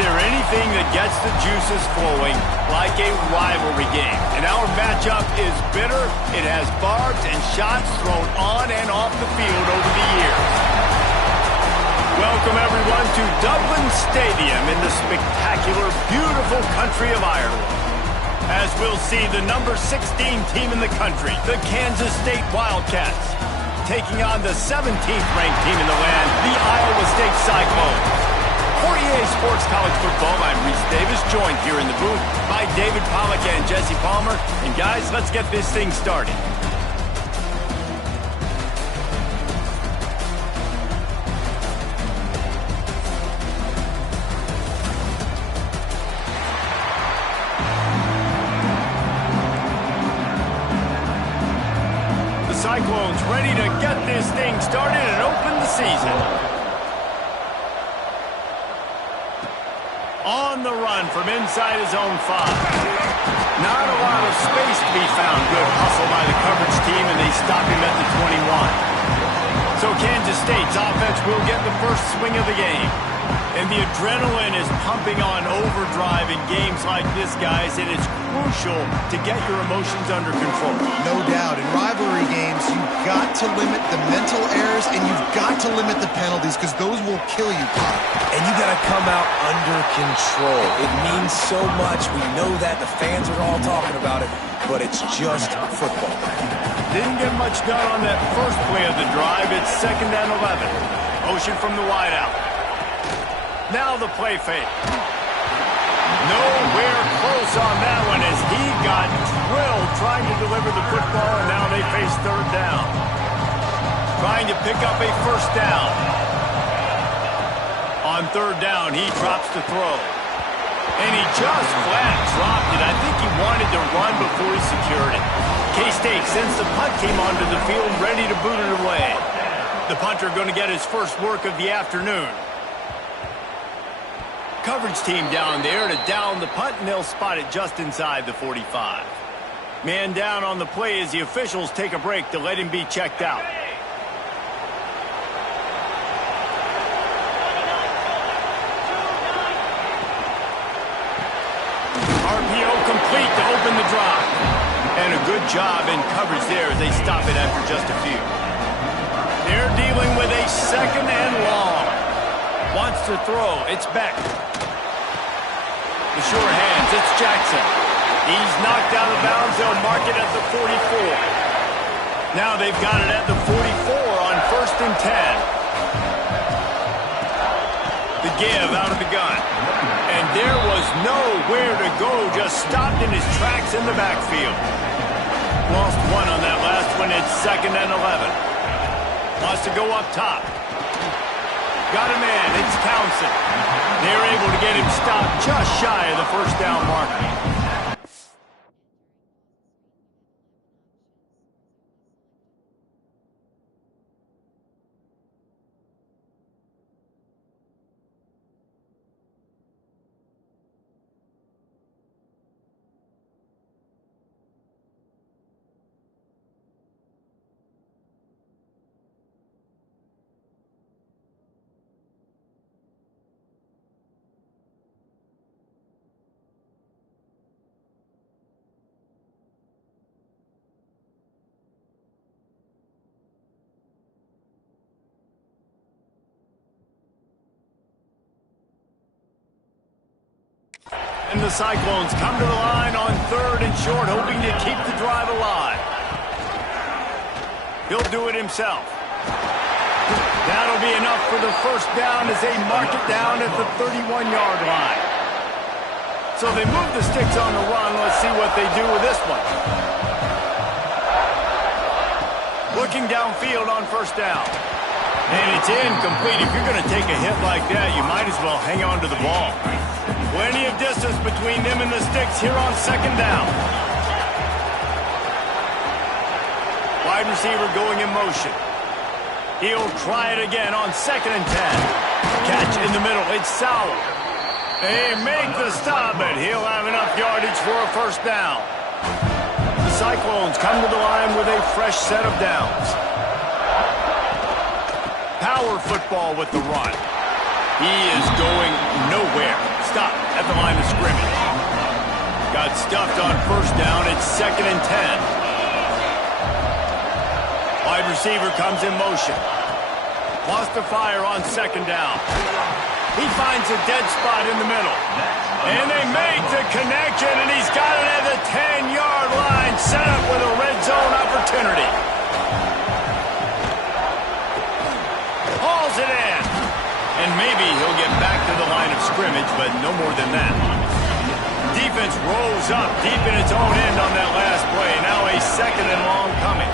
there anything that gets the juices flowing like a rivalry game? And our matchup is bitter. It has barbs and shots thrown on and off the field over the years. Welcome, everyone, to Dublin Stadium in the spectacular, beautiful country of Ireland. As we'll see the number 16 team in the country, the Kansas State Wildcats, taking on the 17th-ranked team in the land, the Iowa State Cyclones. For EA Sports College Football, I'm Reese Davis, joined here in the booth by David Pollack and Jesse Palmer. And guys, let's get this thing started. The Cyclones ready to get this thing started and open the season. On the run from inside his own 5. Not a lot of space to be found. Good hustle by the coverage team, and they stop him at the 21. So Kansas State's offense will get the first swing of the game. And the adrenaline is pumping on overdrive in games like this, guys. And it's crucial to get your emotions under control. No doubt. In rivalry games, you've got to limit the mental errors, and you've got to limit the penalties, because those will kill you, Pop. And you got to come out under control. It means so much. We know that. The fans are all talking about it, but it's just football. Didn't get much done on that first play of the drive. It's 2nd and 11. Motion from the wideout. Now the play fake. Nowhere close on that one as he got drilled trying to deliver the football, and now they face 3rd down. Trying to pick up a 1st down. On 3rd down, he drops to throw. And he just flat dropped it. I think he wanted to run before he secured it. K-State, since the punt came onto the field, ready to boot it away. The punter going to get his first work of the afternoon. Coverage team down there to down the punt, and they'll spot it just inside the 45. Man down on the play as the officials take a break to let him be checked out. RPO complete to open the drive. And a good job in coverage there as they stop it after just a few. They're dealing with a 2nd and long. Wants to throw. It's Beck. The sure hands. It's Jackson. He's knocked out of bounds. They'll mark it at the 44. Now they've got it at the 44 on 1st and 10. The give out of the gun. And there was nowhere to go. Just stopped in his tracks in the backfield. Lost 1 on that last one. It's 2nd and 11. Wants to go up top. Got a man. It's Townsend. They're able to get him stopped just shy of the 1st down marker. And the Cyclones come to the line on 3rd and short, hoping to keep the drive alive. He'll do it himself. That'll be enough for the 1st down as they mark it down at the 31-yard line. So they move the sticks on the run. Let's see what they do with this one. Looking downfield on 1st down. And it's incomplete. If you're going to take a hit like that, you might as well hang on to the ball. Plenty of distance between them and the sticks here on 2nd down. Wide receiver going in motion. He'll try it again on 2nd and 10. Catch in the middle. It's Sauer. They make the stop, but he'll have enough yardage for a 1st down. The Cyclones come to the line with a fresh set of downs. Power football with the run. He is going nowhere. stop at the line of scrimmage. Got stuffed on first down. It's 2nd and 10. Wide receiver comes in motion. Lost to fire on 2nd down. He finds a dead spot in the middle. And they make the connection, and he's got it at the 10-yard line, set up with a red zone opportunity. Hauls it in. And maybe he'll get back to the line of scrimmage, but no more than that. Defense rolls up deep in its own end on that last play. Now a 2nd and long coming.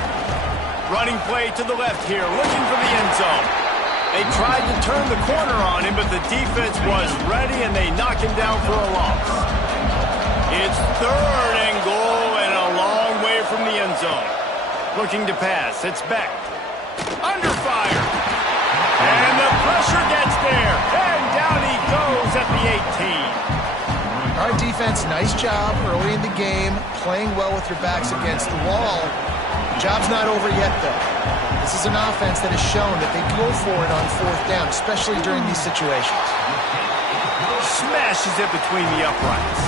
Running play to the left here, looking for the end zone. They tried to turn the corner on him, but the defense was ready, and they knock him down for a loss. It's 3rd and goal and a long way from the end zone. Looking to pass. It's Beck. Under fire. And the pressure gets there. And down he goes at the 18. All right, defense, nice job early in the game, playing well with your backs against the wall. Job's not over yet, though. This is an offense that has shown that they go for it on 4th down, especially during these situations. Smashes it between the uprights.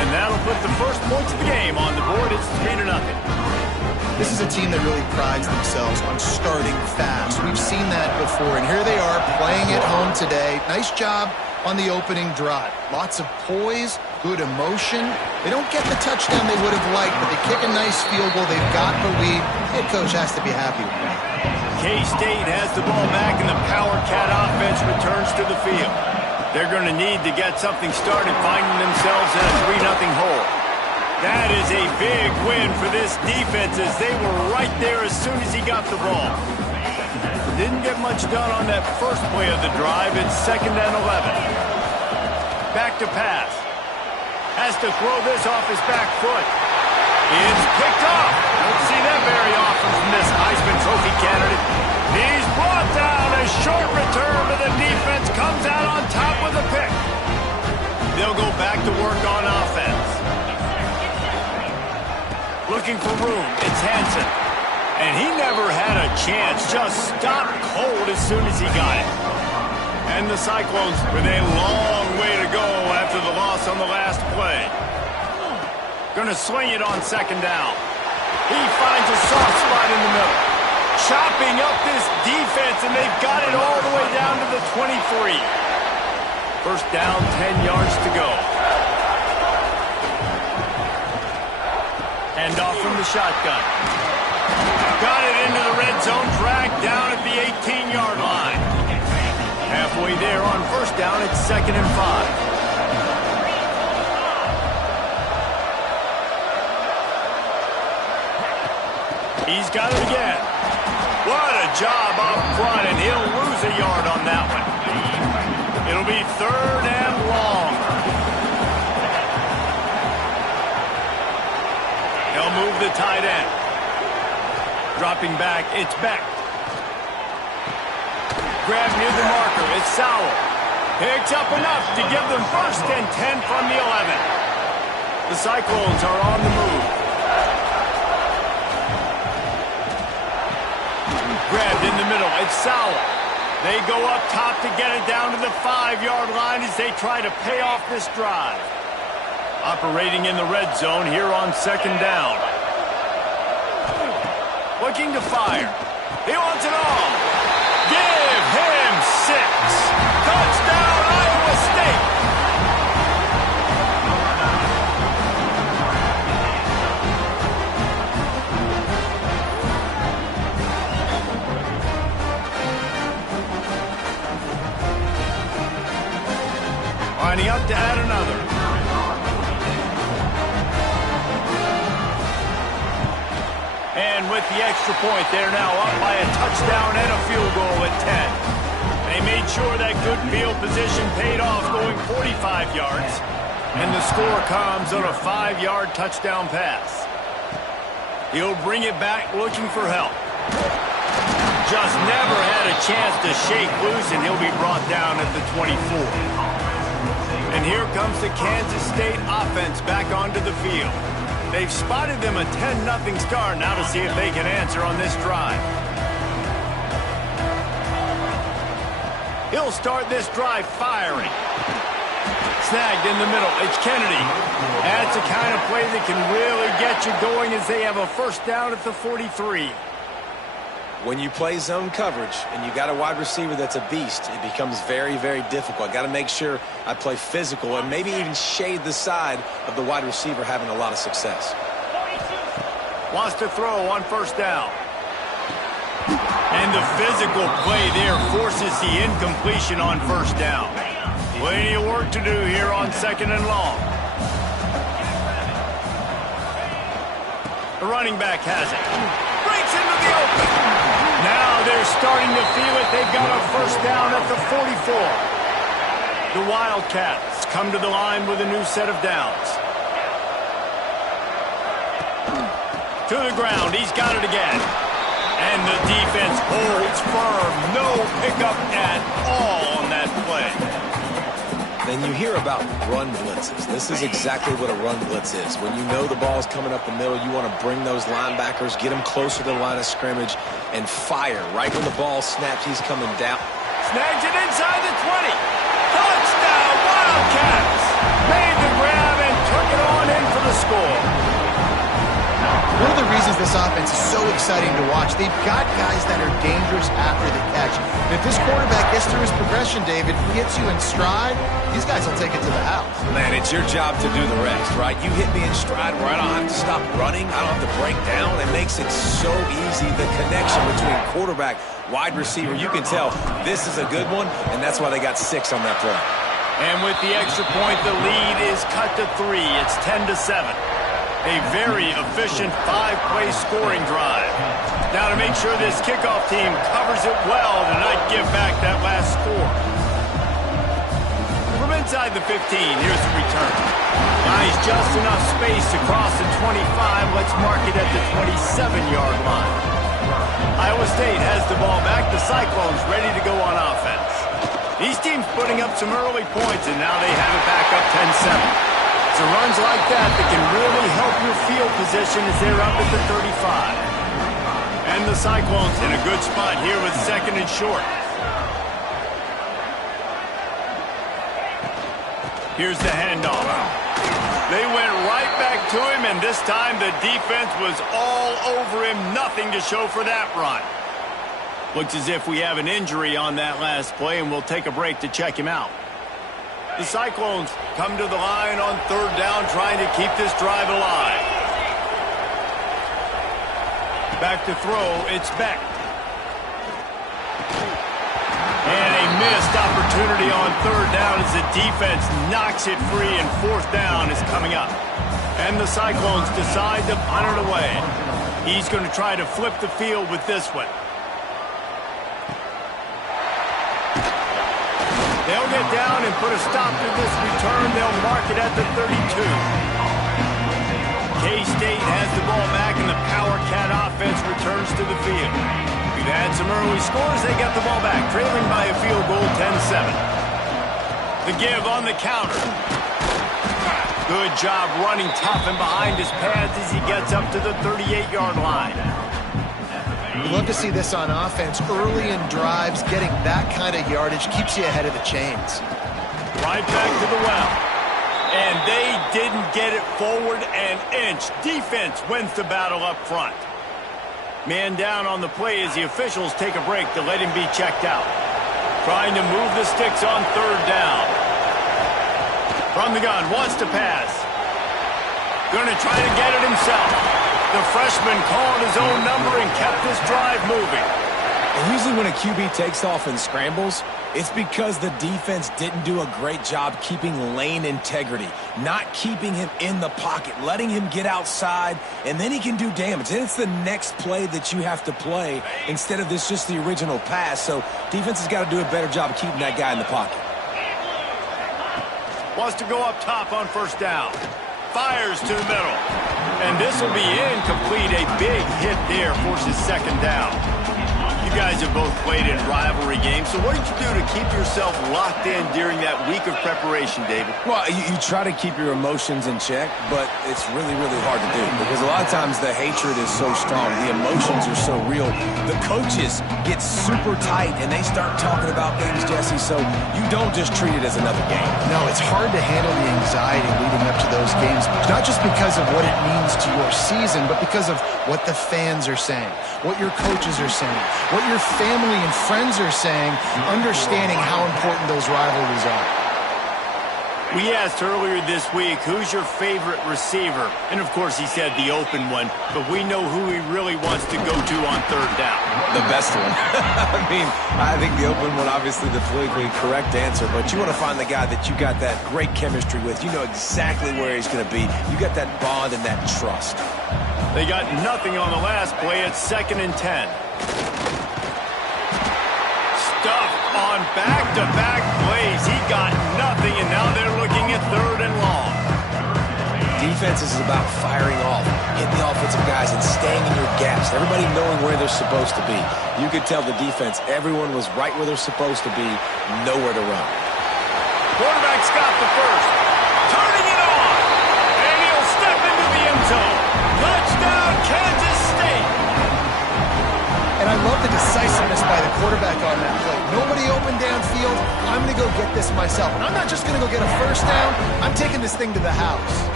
And that'll put the first points of the game on the board. It's 3-0. This is a team that really prides themselves on starting fast. We've seen that before, and here they are playing at home today. Nice job on the opening drive. Lots of poise, good emotion. They don't get the touchdown they would have liked, but they kick a nice field goal. They've got the lead. Head coach has to be happy with that. K-State has the ball back, and the Power Cat offense returns to the field. They're going to need to get something started, finding themselves in a 3-0 hole. That is a big win for this defense, as they were right there as soon as he got the ball. Didn't get much done on that first play of the drive. It's 2nd and 11. Back to pass. Has to throw this off his back foot. It's picked off. Don't see that very often from this Heisman Trophy candidate. He's brought down. A short return, but the defense comes out on top with a pick. They'll go back to work on offense. Looking for room. It's Hansen. And he never had a chance. Just stopped cold as soon as he got it. And the Cyclones with a long way to go after the loss on the last play. Gonna swing it on 2nd down. He finds a soft spot in the middle. Chopping up this defense, and they've got it all the way down to the 23. First down, 10 yards to go. Hand off from the shotgun. Got it into the red zone, dragged down at the 18-yard line. Halfway there on first down, it's 2nd and 5. He's got it again. What a job up front, and he'll lose a yard on that one. It'll be 3rd and long. They'll move the tight end. Dropping back, it's Beck. Grab near the marker, it's Sowell. Picks up enough to give them 1st and 10 from the 11. The Cyclones are on the move. Grabbed in the middle, it's Sowell. They go up top to get it down to the 5-yard line as they try to pay off this drive. Operating in the red zone here on 2nd down. Looking to fire. He wants it all. Give him 6. Touchdown, Iowa State. Lining up to add another. And with the extra point, they're now up by a touchdown and a field goal at 10. They made sure that good field position paid off, going 45 yards. And the score comes on a 5-yard touchdown pass. He'll bring it back looking for help. Just never had a chance to shake loose, and he'll be brought down at the 24. And here comes the Kansas State offense back onto the field. They've spotted them a 10-0 start. Now to see if they can answer on this drive. He'll start this drive firing. Snagged in the middle. It's Kennedy. That's the kind of play that can really get you going as they have a first down at the 43. When you play zone coverage and you got a wide receiver that's a beast, it becomes very, very difficult. I got to make sure I play physical and maybe even shade the side of the wide receiver having a lot of success. Wants to throw on first down. And the physical play there forces the incompletion on first down. Plenty of work to do here on second and long. The running back has it. Breaks into the open. Now they're starting to feel it. They've got a first down at the 44. The Wildcats come to the line with a new set of downs. To the ground. He's got it again. And the defense holds firm. No pickup at all on that play. Then you hear about run blitzes. This is exactly what a run blitz is. When you know the ball's coming up the middle, you want to bring those linebackers, get them closer to the line of scrimmage, and fire. Right when the ball snaps, he's coming down. Snags it inside the 20. Touchdown, Wildcats! Made the grab and took it on in for the score. One of the reasons this offense is so exciting to watch, they've got guys that are dangerous after the catch. And if this quarterback gets through his progression, David, gets you in stride, these guys will take it to the house. Man, it's your job to do the rest, right? You hit me in stride where I don't have to stop running. I don't have to break down. It makes it so easy, the connection between quarterback, wide receiver. You can tell this is a good one, and that's why they got 6 on that play. And with the extra point, the lead is cut to 3. It's 10-7. A very efficient 5-play scoring drive. Now to make sure this kickoff team covers it well to not give back that last score. From inside the 15, here's the return. Nice, just enough space to cross the 25. Let's mark it at the 27-yard line. Iowa State has the ball back. The Cyclones ready to go on offense. These teams putting up some early points, and now they have it back up 10-7. It's runs like that can really help your field position as they're up at the 35. And the Cyclones in a good spot here with second and short. Here's the handoff. They went right back to him, and this time the defense was all over him. Nothing to show for that run. Looks as if we have an injury on that last play, and we'll take a break to check him out. The Cyclones come to the line on third down, trying to keep this drive alive. Back to throw, it's Beck. And a missed opportunity on third down as the defense knocks it free, and fourth down is coming up. And the Cyclones decide to punt it away. He's going to try to flip the field with this one. They'll get down and put a stop to this return. They'll mark it at the 32. K-State has the ball back, and the Power Cat offense returns to the field. We've had some early scores. They got the ball back, trailing by a field goal, 10-7. The give on the counter. Good job running tough and behind his pads as he gets up to the 38-yard line. We'd love to see this on offense. Early in drives, getting that kind of yardage keeps you ahead of the chains. Right back to the well. And they didn't get it forward an inch. Defense wins the battle up front. Man down on the play as the officials take a break to let him be checked out. Trying to move the sticks on third down. From the gun, wants to pass. Gonna try to get it himself. The freshman called his own number and kept this drive moving. And usually when a QB takes off and scrambles, it's because the defense didn't do a great job keeping lane integrity, not keeping him in the pocket, letting him get outside, and then he can do damage. And it's the next play that you have to play instead of this just the original pass. So defense has got to do a better job of keeping that guy in the pocket. Wants to go up top on first down. Fires to the middle. And this will be incomplete. A big hit there forces second down. You guys have both played in rivalry games, so what did you do to keep yourself locked in during that week of preparation, David? Well, you try to keep your emotions in check, but it's really, really hard to do because a lot of times the hatred is so strong. The emotions are so real. The coaches get super tight, and they start talking about things, Jesse, so you don't just treat it as another game. No, it's hard to handle the anxiety leading up to those games, not just because of what it means to your season, but because of what the fans are saying, what your coaches are saying, what your family and friends are saying, understanding how important those rivalries are. We asked earlier this week, who's your favorite receiver? And, of course, he said the open one, but we know who he really wants to go to on third down. The best one. I think the open one, obviously the politically correct answer, but you want to find the guy that you got that great chemistry with. You know exactly where he's going to be. You got that bond and that trust. They got nothing on the last play. It's 2nd and 10. Stuffed on back-to-back plays. He got nothing, and now they're looking at 3rd and long. Defense is about firing off, hitting the offensive guys, and staying in your gaps. Everybody knowing where they're supposed to be. You could tell the defense, everyone was right where they're supposed to be, nowhere to run. Quarterback's got the first. Turning it on. And he'll step into the end zone. Touchdown, Kansas State. And I love the decisiveness by the quarterback on that play. Nobody open downfield. I'm going to go get this myself. And I'm not just going to go get a first down. I'm taking this thing to the house.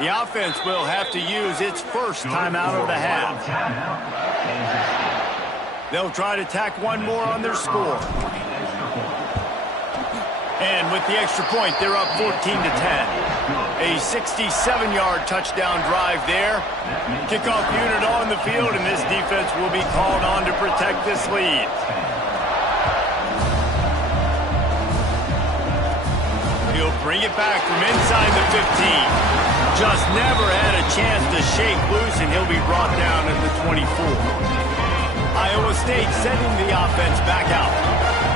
The offense will have to use its first timeout of the half. They'll try to tack one more on their score. And with the extra point, they're up 14-10. A 67-yard touchdown drive there. Kickoff unit on the field, and this defense will be called on to protect this lead. He'll bring it back from inside the 15. Just never had a chance to shake loose, and he'll be brought down at the 24. Iowa State sending the offense back out.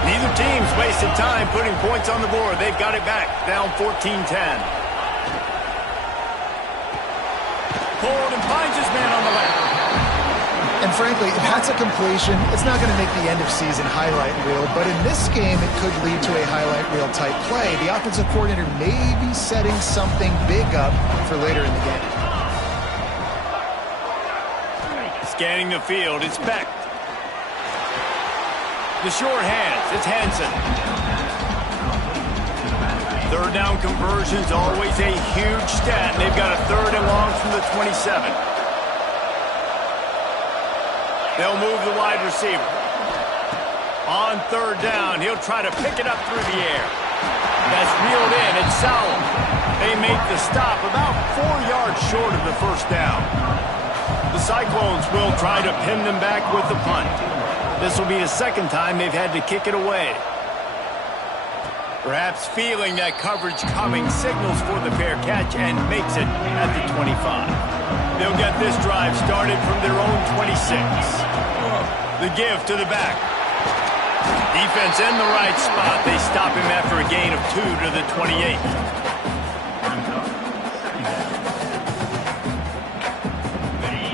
Neither team's wasted time putting points on the board. They've got it back, down 14-10. Ford and finds his man on the left. And frankly, if that's a completion, it's not going to make the end-of-season highlight reel. But in this game, it could lead to a highlight reel-type play. The offensive coordinator may be setting something big up for later in the game. Scanning the field, it's Beck. The short hands, it's Hansen. Third down conversions, always a huge stat. And they've got a 3rd and long from the 27. They'll move the wide receiver. On 3rd down, he'll try to pick it up through the air. That's reeled in. It's Sowell. They make the stop about 4 yards short of the first down. The Cyclones will try to pin them back with the punt. This will be the 2nd time they've had to kick it away. Perhaps feeling that coverage coming, signals for the fair catch and makes it at the 25. They'll get this drive started from their own 26. The give to the back. Defense in the right spot. They stop him after a gain of 2 to the 28.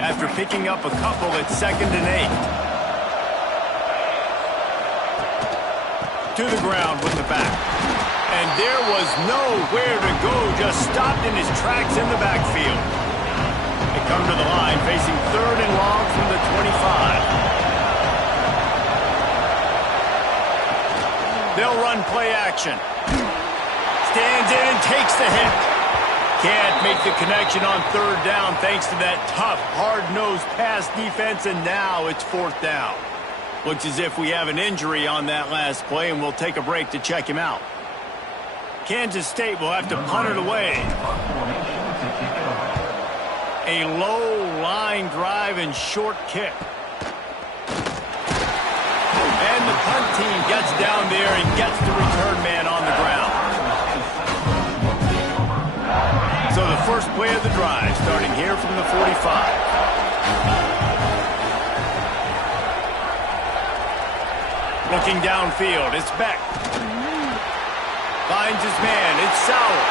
After picking up a couple, it's 2nd and 8. To the ground with the back. And there was nowhere to go, just stopped in his tracks in the backfield. They come to the line, facing 3rd and long from the 25. They'll run play action. Stands in and takes the hit. Can't make the connection on 3rd down thanks to that tough, hard-nosed pass defense, and now it's 4th down. Looks as if we have an injury on that last play, and we'll take a break to check him out. Kansas State will have to punt it away. A low line drive and short kick. And the punt team gets down there and gets the return man on the ground. So the first play of the drive, starting here from the 45. Looking downfield, it's Beck. Finds his man, it's Sauer.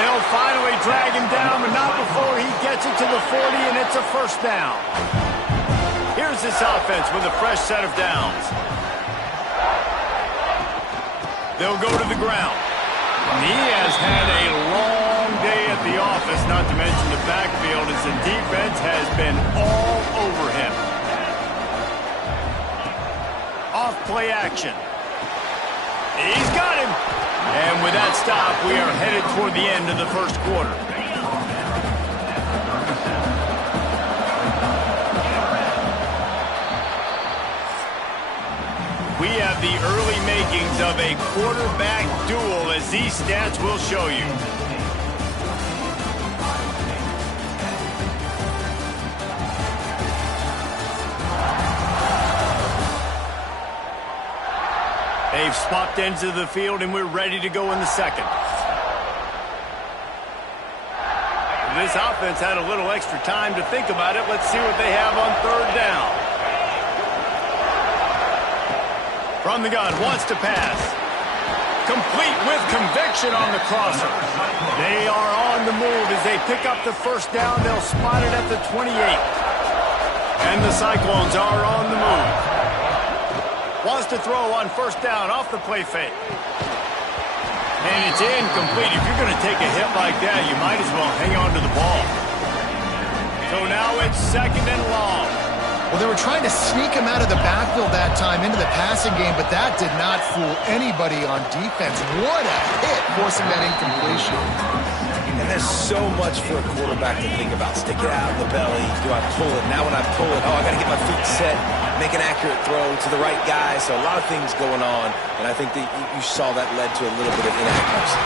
They'll finally drag him down, but not before he gets it to the 40, and it's a first down. Here's this offense with a fresh set of downs. They'll go to the ground. He has had a long day at the office, not to mention the backfield, as the defense has been all over him. Off play action. He's got him. And with that stop, we are headed toward the end of the first quarter. We have the early makings of a quarterback duel, as these stats will show you. They've swapped ends of the field, and we're ready to go in the second. This offense had a little extra time to think about it. Let's see what they have on third down. From the gun, wants to pass. Complete with conviction on the crosser. They are on the move as they pick up the first down. They'll spot it at the 28. And the Cyclones are on the move. Wants to throw on first down off the play fake. And it's incomplete. If you're going to take a hit like that, you might as well hang on to the ball. So now it's second and long. Well, they were trying to sneak him out of the backfield that time into the passing game, but that did not fool anybody on defense. What a hit, forcing that incompletion. And there's so much for a quarterback to think about. Stick it out of the belly. Do I pull it? Now when I pull it, I got to get my feet set, make an accurate throw to the right guy. So a lot of things going on, and I think that you saw that led to a little bit of inaccuracy.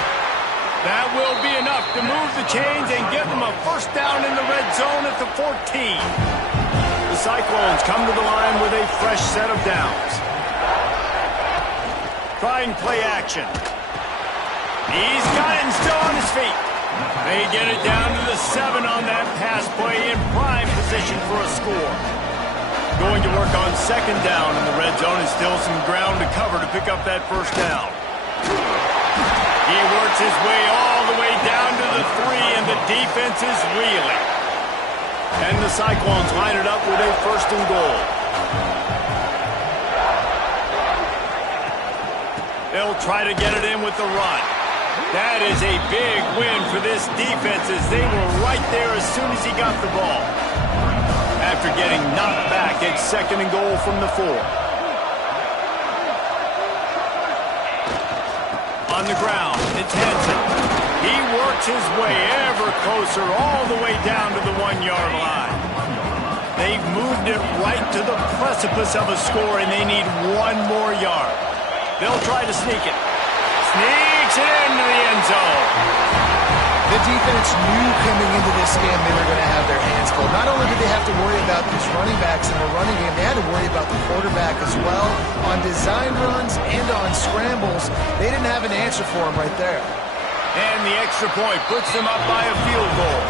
That will be enough to move the chains and give them a first down in the red zone at the 14. The Cyclones come to the line with a fresh set of downs. Trying play action. He's got it and still on his feet. They get it down to the 7 on that pass play, in prime position for a score. Going to work on second down in the red zone, and still some ground to cover to pick up that first down. He works his way all the way down to the 3, and the defense is reeling. And the Cyclones line it up with a first and goal. They'll try to get it in with the run. That is a big win for this defense, as they were right there as soon as he got the ball. After getting knocked back, it's second and goal from the 4. On the ground, it's Henson. He works his way ever closer all the way down to the 1-yard line. They've moved it right to the precipice of a score, and they need one more yard. They'll try to sneak it. Sneaks it into the end zone. The defense knew coming into this game they were going to have their hands full. Not only did they have to worry about these running backs in the running game, they had to worry about the quarterback as well. On design runs and on scrambles, they didn't have an answer for him right there. And the extra point puts them up by a field goal.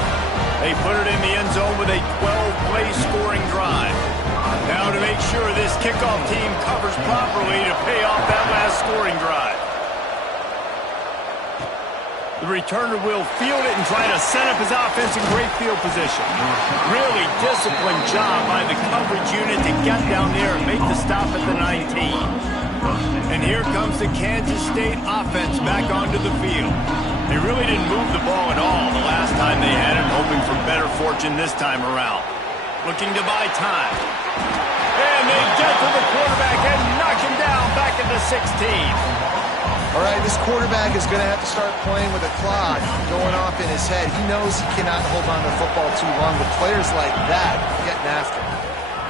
They put it in the end zone with a 12-play scoring drive. Now to make sure this kickoff team covers properly to pay off that last scoring drive. The returner will field it and try to set up his offense in great field position. Really disciplined job by the coverage unit to get down there and make the stop at the 19. And here comes the Kansas State offense back onto the field. They really didn't move the ball at all the last time they had it, hoping for better fortune this time around. Looking to buy time. And they get to the quarterback and knock him down back at the 16. All right, this quarterback is going to have to start playing with a clock going off in his head. He knows he cannot hold on to the football too long, but players like that getting after him.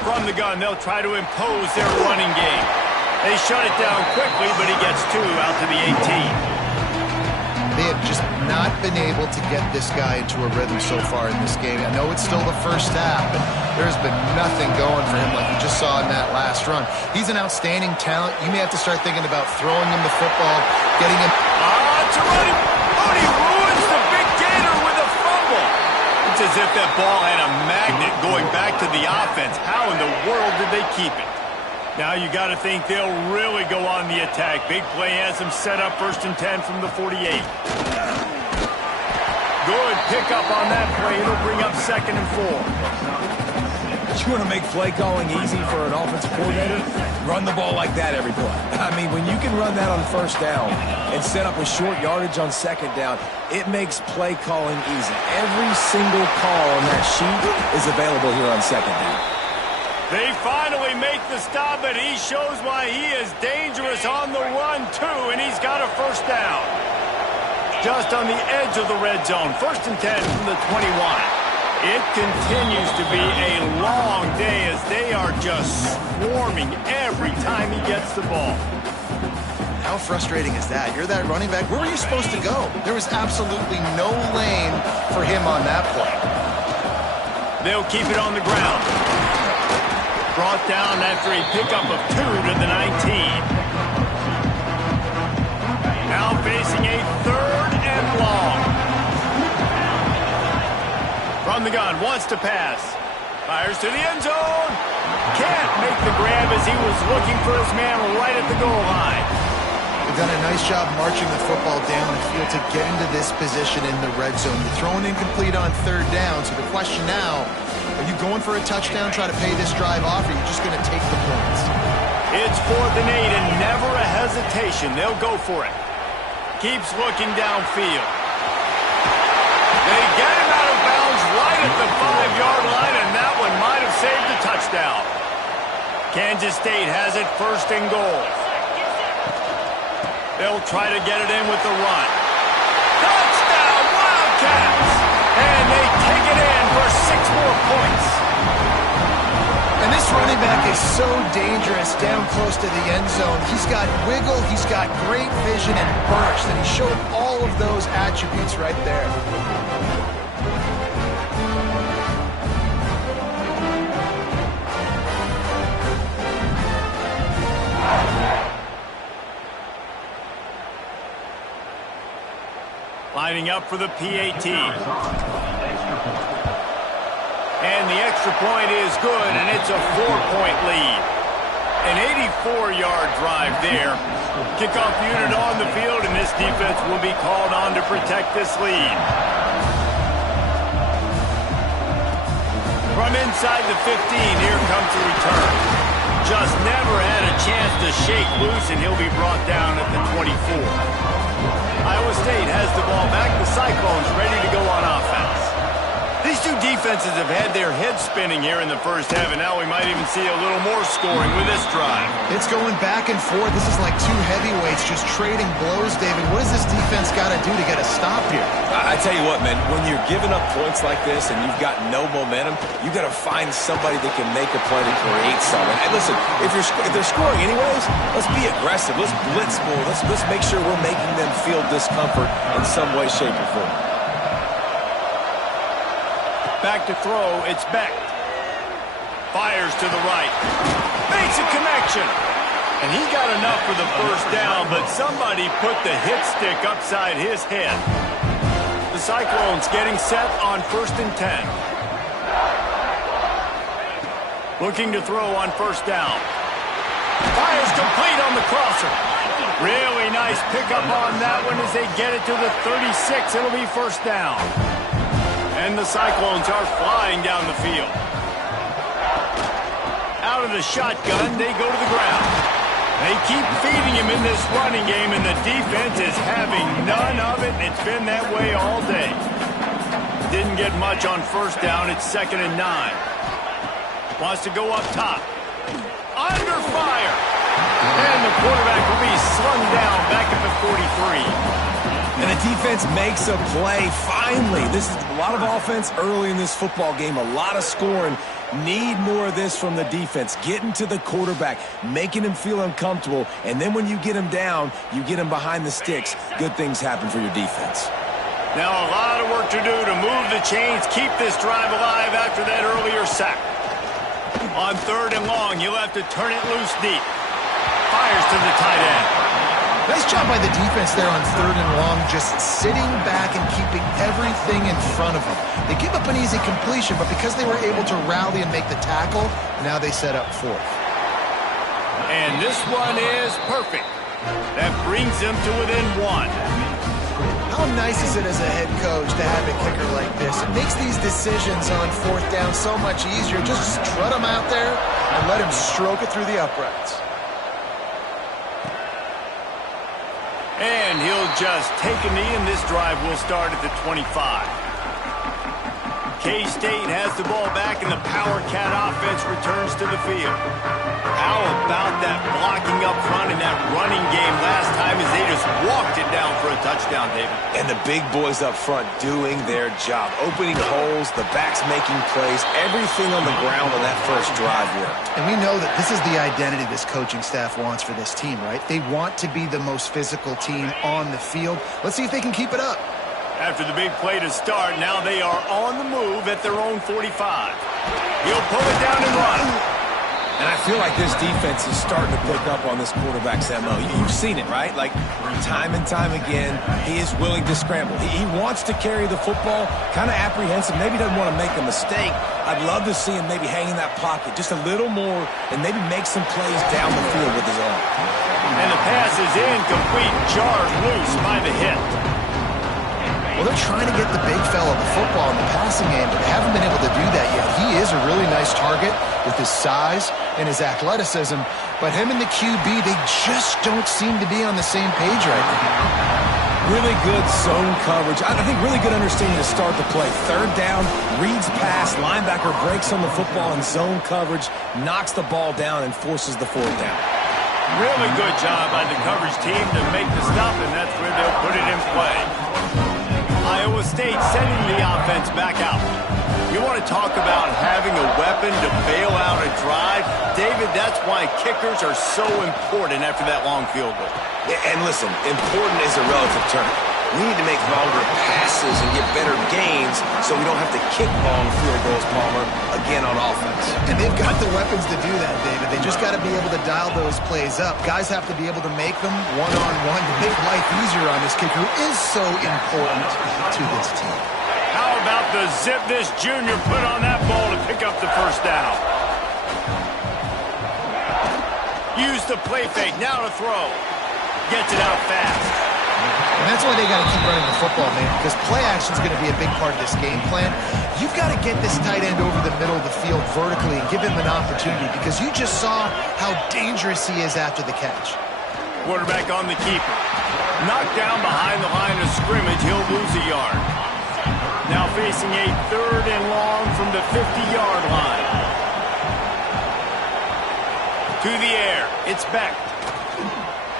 From the gun, they'll try to impose their running game. They shut it down quickly, but he gets 2 out to the 18. They have just not been able to get this guy into a rhythm so far in this game. I know it's still the first half, but there's been nothing going for him like you just saw in that last run. He's an outstanding talent. You may have to start thinking about throwing him the football, getting him... It's a running... Oh, he ruins the big gator with a fumble. as if that ball had a magnet going back to the offense. How in the world did they keep it? Now you got to think they'll really go on the attack. Big play has them set up 1st and 10 from the 48. Good pickup on that play. It'll bring up 2nd and 4. You want to make play calling easy for an offensive coordinator? Run the ball like that every play. I mean, when you can run that on 1st down and set up a short yardage on 2nd down, it makes play calling easy. Every single call on that sheet is available here on 2nd down. They finally make the stop, and he shows why he is dangerous on the run, too, and he's got a 1st down. Just on the edge of the red zone. 1st and 10 from the 21. It continues to be a long day as they are just swarming every time he gets the ball. How frustrating is that? You're that running back. Where were you supposed to go? There was absolutely no lane for him on that play. They'll keep it on the ground. Brought down after a pickup of 2 to the 19. Now facing a 3rd and long. From the gun, wants to pass. Fires to the end zone. Can't make the grab as he was looking for his man right at the goal line. They've done a nice job marching the football down the field to get into this position in the red zone. You're throwing incomplete on 3rd down, so the question now, are you going for a touchdown, try to pay this drive off, or are you just going to take the points? It's 4th and 8 and never a hesitation. They'll go for it. Keeps looking downfield. They get him out of bounds right at the 5-yard line, and that one might have saved a touchdown. Kansas State has it 1st and goal. They'll try to get it in with the run. Touchdown, Wildcats! And they take it in for 6 more points. And this running back is so dangerous down close to the end zone. He's got wiggle, he's got great vision and burst, and he showed all of those attributes right there. Lining up for the PAT. And the extra point is good, and it's a 4-point lead. An 84-yard drive there. Kickoff unit on the field, and this defense will be called on to protect this lead. From inside the 15, here comes the return. Just never had a chance to shake loose, and he'll be brought down at the 24. Iowa State has the ball back. The Cyclones ready to go on offense. These two defenses have had their heads spinning here in the 1st half, and now we might even see a little more scoring with this drive. It's going back and forth. This is like two heavyweights just trading blows, David. What does this defense got to do to get a stop here? I tell you what, man, when you're giving up points like this and you've got no momentum, you got to find somebody that can make a play to create something. And listen, if they're scoring anyways, let's be aggressive. Let's blitz more. Let's make sure we're making them feel discomfort in some way, shape, or form. Back to throw, it's Beck. Fires to the right. Makes a connection. And he got enough for the 1st down, but somebody put the hit stick upside his head. The Cyclones getting set on 1st and 10. Looking to throw on 1st down. Fires complete on the crosser. Really nice pickup on that one as they get it to the 36. It'll be 1st down. And the Cyclones are flying down the field. Out of the shotgun, they go to the ground. They keep feeding him in this running game, and the defense is having none of it. It's been that way all day. Didn't get much on 1st down. It's 2nd and 9. Wants to go up top. Under fire. And the quarterback will be slung down back at the 43. And the defense makes a play, finally. This is a lot of offense early in this football game, a lot of scoring. Need more of this from the defense. Getting to the quarterback, making him feel uncomfortable, and then when you get him down, you get him behind the sticks. Good things happen for your defense. Now a lot of work to do to move the chains, keep this drive alive after that earlier sack. On 3rd and long, you'll have to turn it loose deep. Fires to the tight end. Nice job by the defense there on 3rd and long, just sitting back and keeping everything in front of them. They give up an easy completion, but because they were able to rally and make the tackle, now they set up 4th. And this one is perfect. That brings them to within 1. How nice is it as a head coach to have a kicker like this? It makes these decisions on 4th down so much easier. Just strut him out there and let him stroke it through the uprights. And he'll just take a knee, and this drive will start at the 25. K-State has the ball back, and the Power Cat offense returns to the field. How about that blocking up front and that running game last time as they just walked it down for a touchdown, David? And the big boys up front doing their job. Opening holes, the backs making plays, everything on the ground on that first drive worked. And we know that this is the identity this coaching staff wants for this team, right? They want to be the most physical team on the field. Let's see if they can keep it up. After the big play to start, now they are on the move at their own 45. He'll pull it down and run. And I feel like this defense is starting to pick up on this quarterback's MO. You've seen it, right? Like, time and time again, he is willing to scramble. He wants to carry the football, kind of apprehensive, maybe doesn't want to make a mistake. I'd love to see him maybe hang in that pocket just a little more and maybe make some plays down the field with his arm. And the pass is incomplete, jarred loose by the hit. Well, they're trying to get the big fella the football in the passing game, but they haven't been able to do that yet. He is a really nice target with his size and his athleticism, but him and the QB, they just don't seem to be on the same page right now. Really good zone coverage. I think really good understanding to start the play. 3rd down, reads pass, linebacker breaks on the football in zone coverage, knocks the ball down, and forces the 4th down. Really good job by the coverage team to make the stop, and that's where they'll put it in play. Iowa State sending the offense back out. You want to talk about having a weapon to bail out a drive? David, that's why kickers are so important after that long field goal. And listen, important is a relative term. We need to make longer passes and get better gains so we don't have to kick long field goals, Palmer, again on offense. And they've got the weapons to do that, David. They just got to be able to dial those plays up. Guys have to be able to make them one-on-one to make life easier on this kicker who is so important to this team. How about the zip this junior put on that ball to pick up the 1st down? Use the play fake, now to throw. Gets it out fast. And that's why they got to keep running the football, man, because play action is going to be a big part of this game plan. You've got to get this tight end over the middle of the field vertically and give him an opportunity because you just saw how dangerous he is after the catch. Quarterback on the keeper. Knocked down behind the line of scrimmage. He'll lose a yard. Now facing a 3rd and long from the 50-yard line. To the air. It's Beck.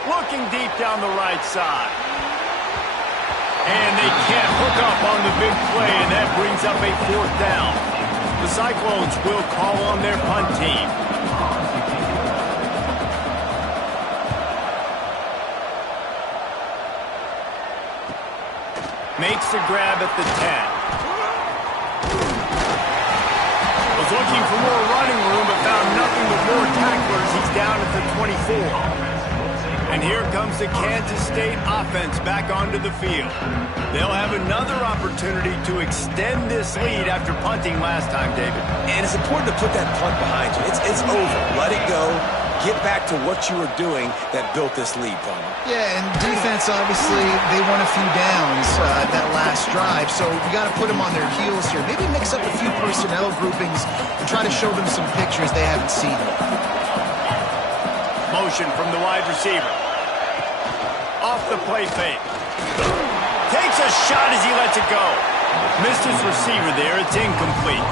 Looking deep down the right side. And they can't hook up on the big play, and that brings up a 4th down. The Cyclones will call on their punt team. Makes the grab at the 10. Was looking for more running room, but found nothing but more tacklers. He's down at the 24. And here comes the Kansas State offense back onto the field. They'll have another opportunity to extend this lead after punting last time, David. And it's important to put that punt behind you. It's over. Let it go. Get back to what you were doing that built this lead, Palmer. Yeah, and defense, obviously, they won a few downs that last drive, so you got to put them on their heels here. Maybe mix up a few personnel groupings and try to show them some pictures they haven't seen yet. Motion from the wide receiver. Off the play fake. Takes a shot as he lets it go. Missed his receiver there. It's incomplete.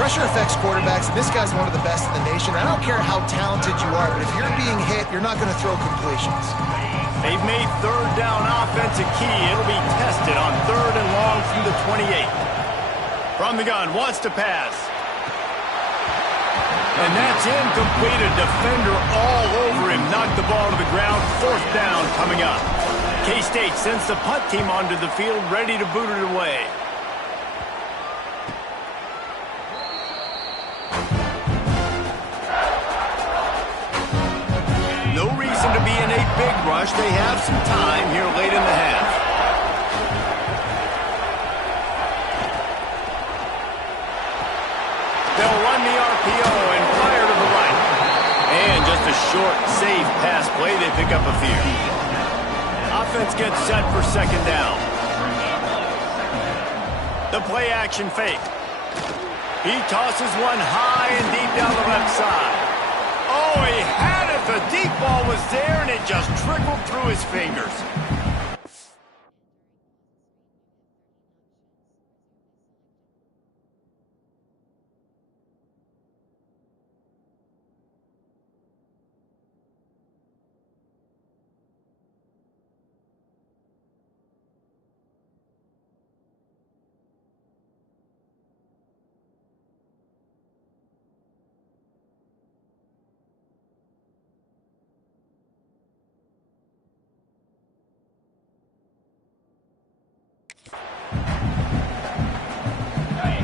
Pressure affects quarterbacks. This guy's one of the best in the nation. I don't care how talented you are, but if you're being hit, you're not going to throw completions. They've made 3rd down offense a key. It'll be tested on 3rd and long from the 28. From the gun, wants to pass. And that's incomplete. A defender all over him. Knocked the ball to the ground. 4th down coming up. K-State sends the punt team onto the field, ready to boot it away. No reason to be in a big rush. They have some time here late in the half. They'll run the RPO and fire to the right. And just a short, safe pass play. They pick up a few. Offense gets set for second down. The play action fake. He tosses one high and deep down the left side. Oh, he had it. The deep ball was there, and it just trickled through his fingers.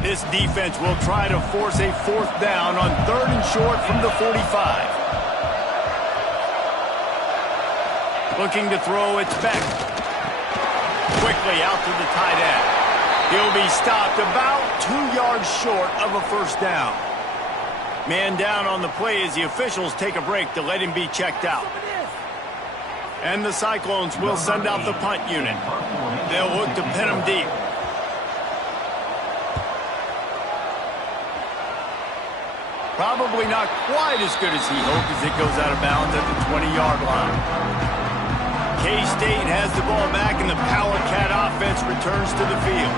This defense will try to force a fourth down on 3rd and short from the 45. Looking to throw, it's Beck. Quickly out to the tight end. He'll be stopped about 2 yards short of a first down. Man down on the play as the officials take a break to let him be checked out. And the Cyclones will send out the punt unit. They'll look to pin him deep. Probably not quite as good as he hoped as it goes out of bounds at the 20-yard line. K-State has the ball back and the Power Cat offense returns to the field.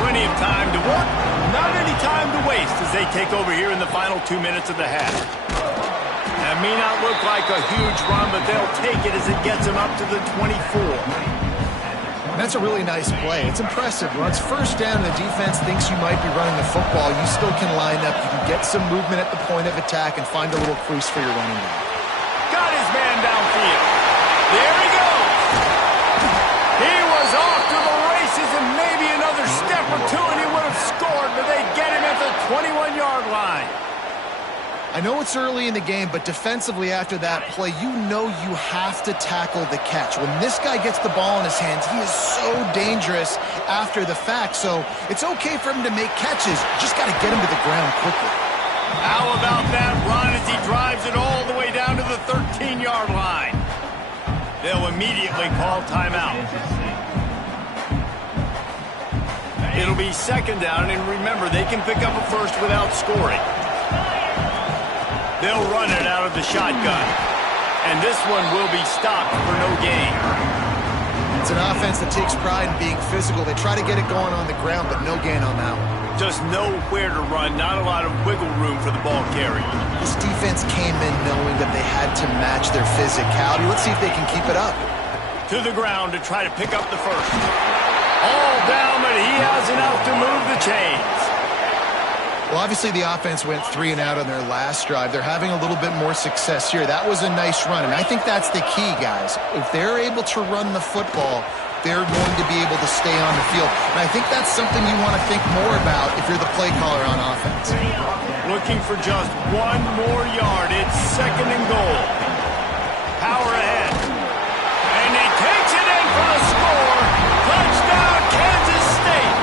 Plenty of time to work, not any time to waste as they take over here in the final 2 minutes of the half. That may not look like a huge run, but they'll take it as it gets them up to the 24. That's a really nice play. It's impressive. When it's first down and the defense thinks you might be running the football, you still can line up. You can get some movement at the point of attack and find a little crease for your running back. Got his man downfield. There he goes. He was off to the races and maybe another step or two and he would have scored, but they get him at the 21-yard line. I know it's early in the game, but defensively after that play, you know you have to tackle the catch. When this guy gets the ball in his hands, he is so dangerous after the fact. So it's okay for him to make catches. Just got to get him to the ground quickly. How about that run as he drives it all the way down to the 13-yard line? They'll immediately call timeout. It'll be second down, and remember, they can pick up a first without scoring. They'll run it out of the shotgun. And this one will be stopped for no gain. It's an offense that takes pride in being physical. They try to get it going on the ground, but no gain on that one. Just nowhere to run, not a lot of wiggle room for the ball carrier. This defense came in knowing that they had to match their physicality. Let's see if they can keep it up. To the ground to try to pick up the first. All down, but he has enough to move the chains. Well, obviously the offense went 3 and out on their last drive. They're having a little bit more success here. That was a nice run, and I think that's the key, guys. If they're able to run the football, they're going to be able to stay on the field. And I think that's something you want to think more about if you're the play caller on offense. Looking for just 1 more yard. It's second and goal. Power ahead. And he takes it in for the score. Touchdown, Kansas State.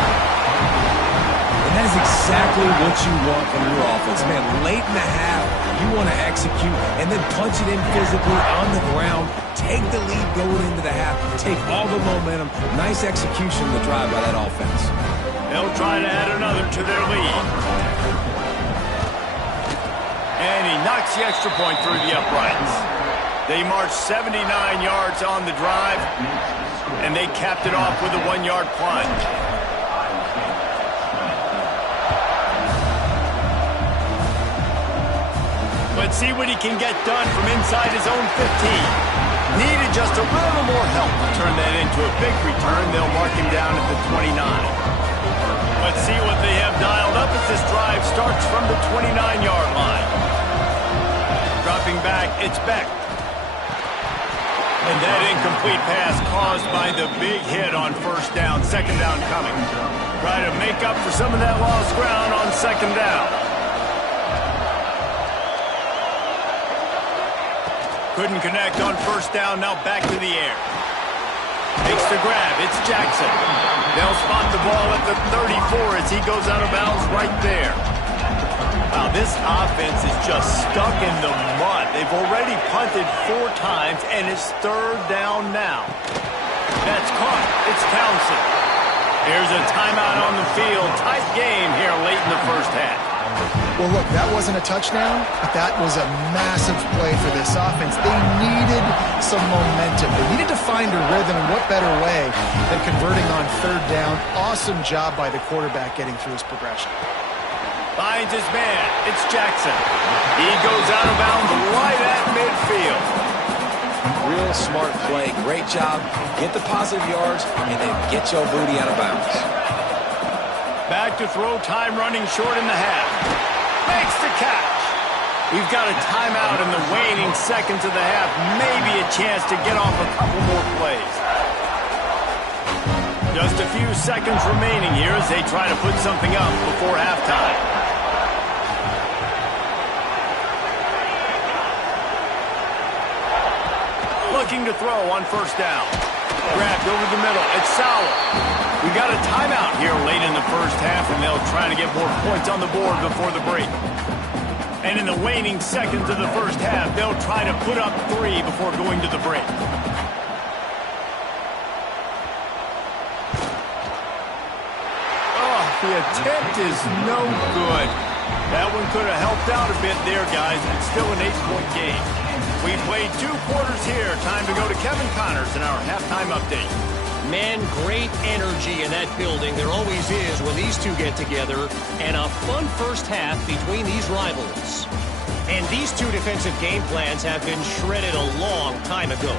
And that is exactly what you want from your offense. Man, late in the half, you want to execute and then punch it in physically on the ground. Take the lead going into the half. Take all the momentum. Nice execution of the drive by that offense. They'll try to add another to their lead. And he knocks the extra point through the uprights. They marched 79 yards on the drive, and they capped it off with a 1-yard plunge. Let's see what he can get done from inside his own 15. Needed just a little more help to turn that into a big return. They'll mark him down at the 29. Let's see what they have dialed up as this drive starts from the 29-yard line. Dropping back, it's Beck. And that incomplete pass caused by the big hit on first down. Second down coming. Try to make up for some of that lost ground on second down. Couldn't connect on first down. Now back to the air. Makes the grab. It's Jackson. They'll spot the ball at the 34 as he goes out of bounds right there. Wow, this offense is just stuck in the mud. They've already punted 4 times, and it's third down now. That's caught. It's Townsend. Here's a timeout on the field. Tight game here late in the first half. Well, look, that wasn't a touchdown, but that was a massive play for this offense. They needed some momentum. They needed to find a rhythm, and what better way than converting on third down. Awesome job by the quarterback getting through his progression. Finds his man. It's Jackson. He goes out of bounds right at midfield. Real smart play. Great job. Get the positive yards, and then get your booty out of bounds. Back to throw, time running short in the half. Makes the catch. We've got a timeout in the waning seconds of the half. Maybe a chance to get off a couple more plays. Just a few seconds remaining here as they try to put something up before halftime. Looking to throw on first down. Grabbed over the middle. It's Sauer. We've got a timeout here late in the first half, and they'll try to get more points on the board before the break. And in the waning seconds of the first half, they'll try to put up 3 before going to the break. Oh, the attempt is no good. That one could have helped out a bit there, guys. It's still an 8-point game. We played 2 quarters here. Time to go to Kevin Connors in our halftime update. Man, great energy in that building. There always is when these two get together. And a fun first half between these rivals. And these two defensive game plans have been shredded a long time ago.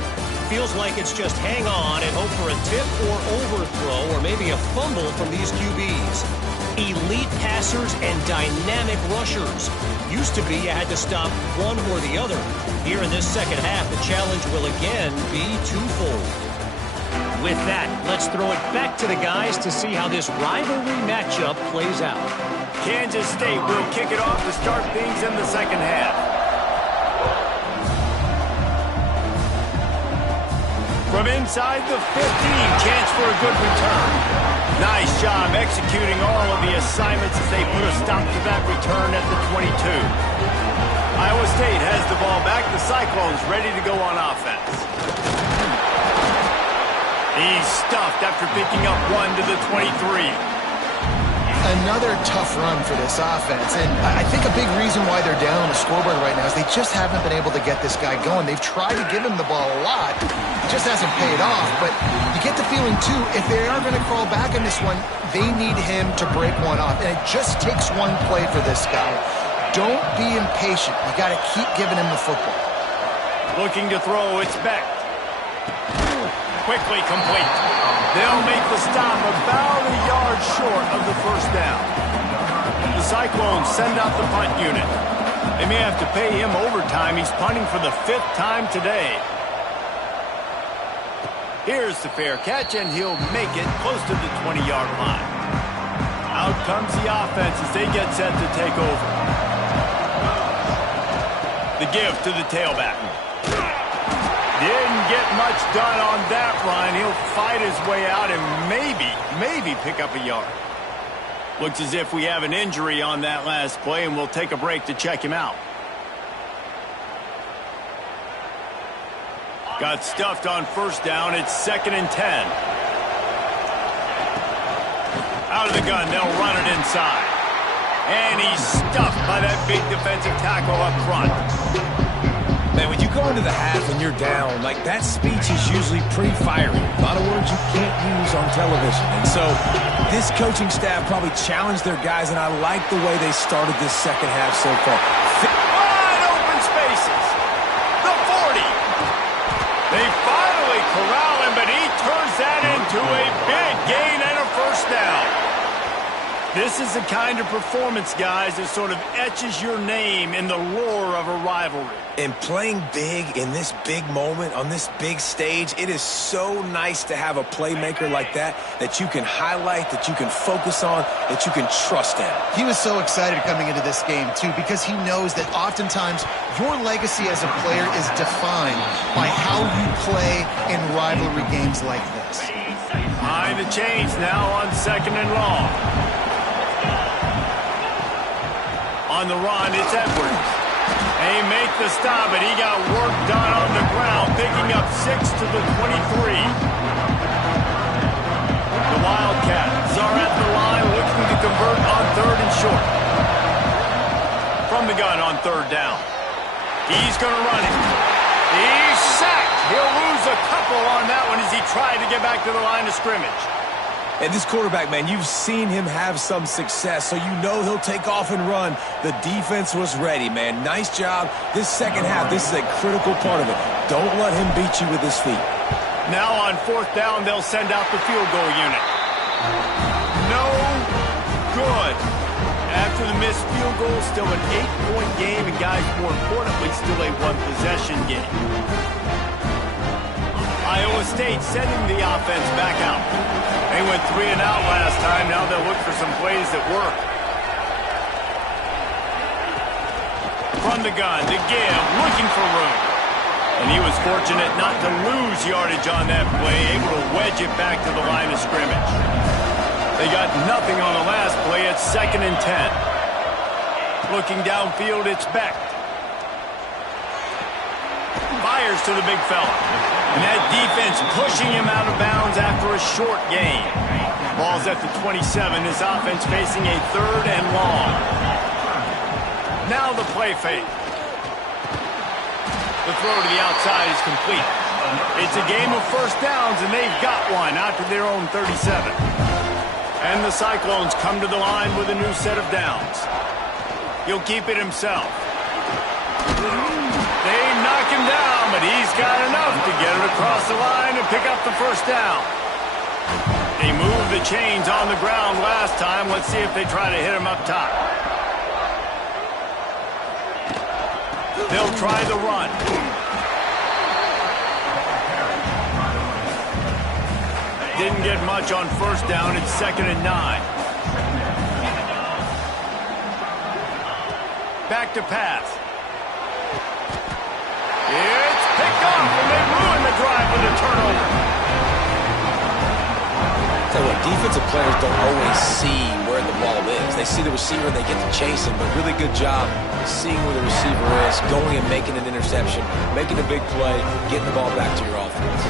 Feels like it's just hang on and hope for a tip or overthrow or maybe a fumble from these QBs. Elite passers and dynamic rushers. Used to be you had to stop one or the other. Here in this second half, the challenge will again be twofold. With that, let's throw it back to the guys to see how this rivalry matchup plays out. Kansas State will kick it off to start things in the second half. From inside the 15, chance for a good return. Nice job executing all of the assignments as they put a stop to that return at the 22. Iowa State has the ball back. The Cyclones ready to go on offense. He's stuffed after picking up 1 to the 23. Another tough run for this offense, and I think a big reason why they're down on the scoreboard right now is they just haven't been able to get this guy going. They've tried to give him the ball a lot. It just hasn't paid off, but you get the feeling, too, if they are going to crawl back in this one, they need him to break one off, and it just takes one play for this guy. Don't be impatient. You got to keep giving him the football. Looking to throw, it's Beck. Quickly complete. They'll make the stop about a yard short of the first down. The Cyclones send out the punt unit. They may have to pay him overtime. He's punting for the 5th time today. Here's the fair catch, and he'll make it close to the 20-yard line. Out comes the offense as they get set to take over. The give to the tailback. Didn't get much done on that run. He'll fight his way out and maybe pick up a yard. Looks as if we have an injury on that last play, and we'll take a break to check him out. Got stuffed on first down. It's 2nd and 10. Out of the gun, they'll run it inside. And he's stuffed by that big defensive tackle up front. Man, when you go into the half and you're down, like that speech is usually pretty fiery. A lot of words you can't use on television. And so this coaching staff probably challenged their guys, and I like the way they started this second half so far. Wide open spaces. The 40. They finally corral him, but he turns that into a big gain and a first down. This is the kind of performance, guys, that sort of etches your name in the lore of a rivalry. And playing big in this big moment, on this big stage, it is so nice to have a playmaker like that you can highlight, that you can focus on, that you can trust in. He was so excited coming into this game, too, because he knows that oftentimes your legacy as a player is defined by how you play in rivalry games like this. Behind the chains now on 2nd and long. On the run, it's Edwards. They make the stop, but he got work done on the ground, picking up 6 to the 23. The Wildcats are at the line looking to convert on 3rd and short. From the gun on 3rd down. He's going to run it. He's sacked. He'll lose a couple on that one as he tried to get back to the line of scrimmage. And this quarterback, man, you've seen him have some success, so you know he'll take off and run. The defense was ready, man. Nice job. This second half, this is a critical part of it. Don't let him beat you with his feet. Now on 4th down, they'll send out the field goal unit. No good. After the missed field goal, still an 8-point game, and guys, more importantly, still a 1-possession game. Iowa State sending the offense back out. They went 3 and out last time. Now they'll look for some plays that work. From the gun to give, looking for room. And he was fortunate not to lose yardage on that play, able to wedge it back to the line of scrimmage. They got nothing on the last play. It's 2nd and 10. Looking downfield, it's Beck. Fires to the big fella. And that defense pushing him out of bounds after a short gain. Ball's at the 27. His offense facing a 3rd and long. Now the play fake. The throw to the outside is complete. It's a game of 1st downs, and they've got one out to their own 37. And the Cyclones come to the line with a new set of downs. He'll keep it himself. They knock him down, but he's got enough to get it across the line and pick up the 1st down. They moved the chains on the ground last time. Let's see if they try to hit him up top. They'll try the run. Didn't get much on 1st down. It's 2nd and 9. Back to pass. It's picked up, and they ruin the drive with a turnover. Tell you what, defensive players don't always see where the ball is. They see the receiver, they get to chase him, but really good job seeing where the receiver is, going and making an interception, making a big play, getting the ball back to your offense.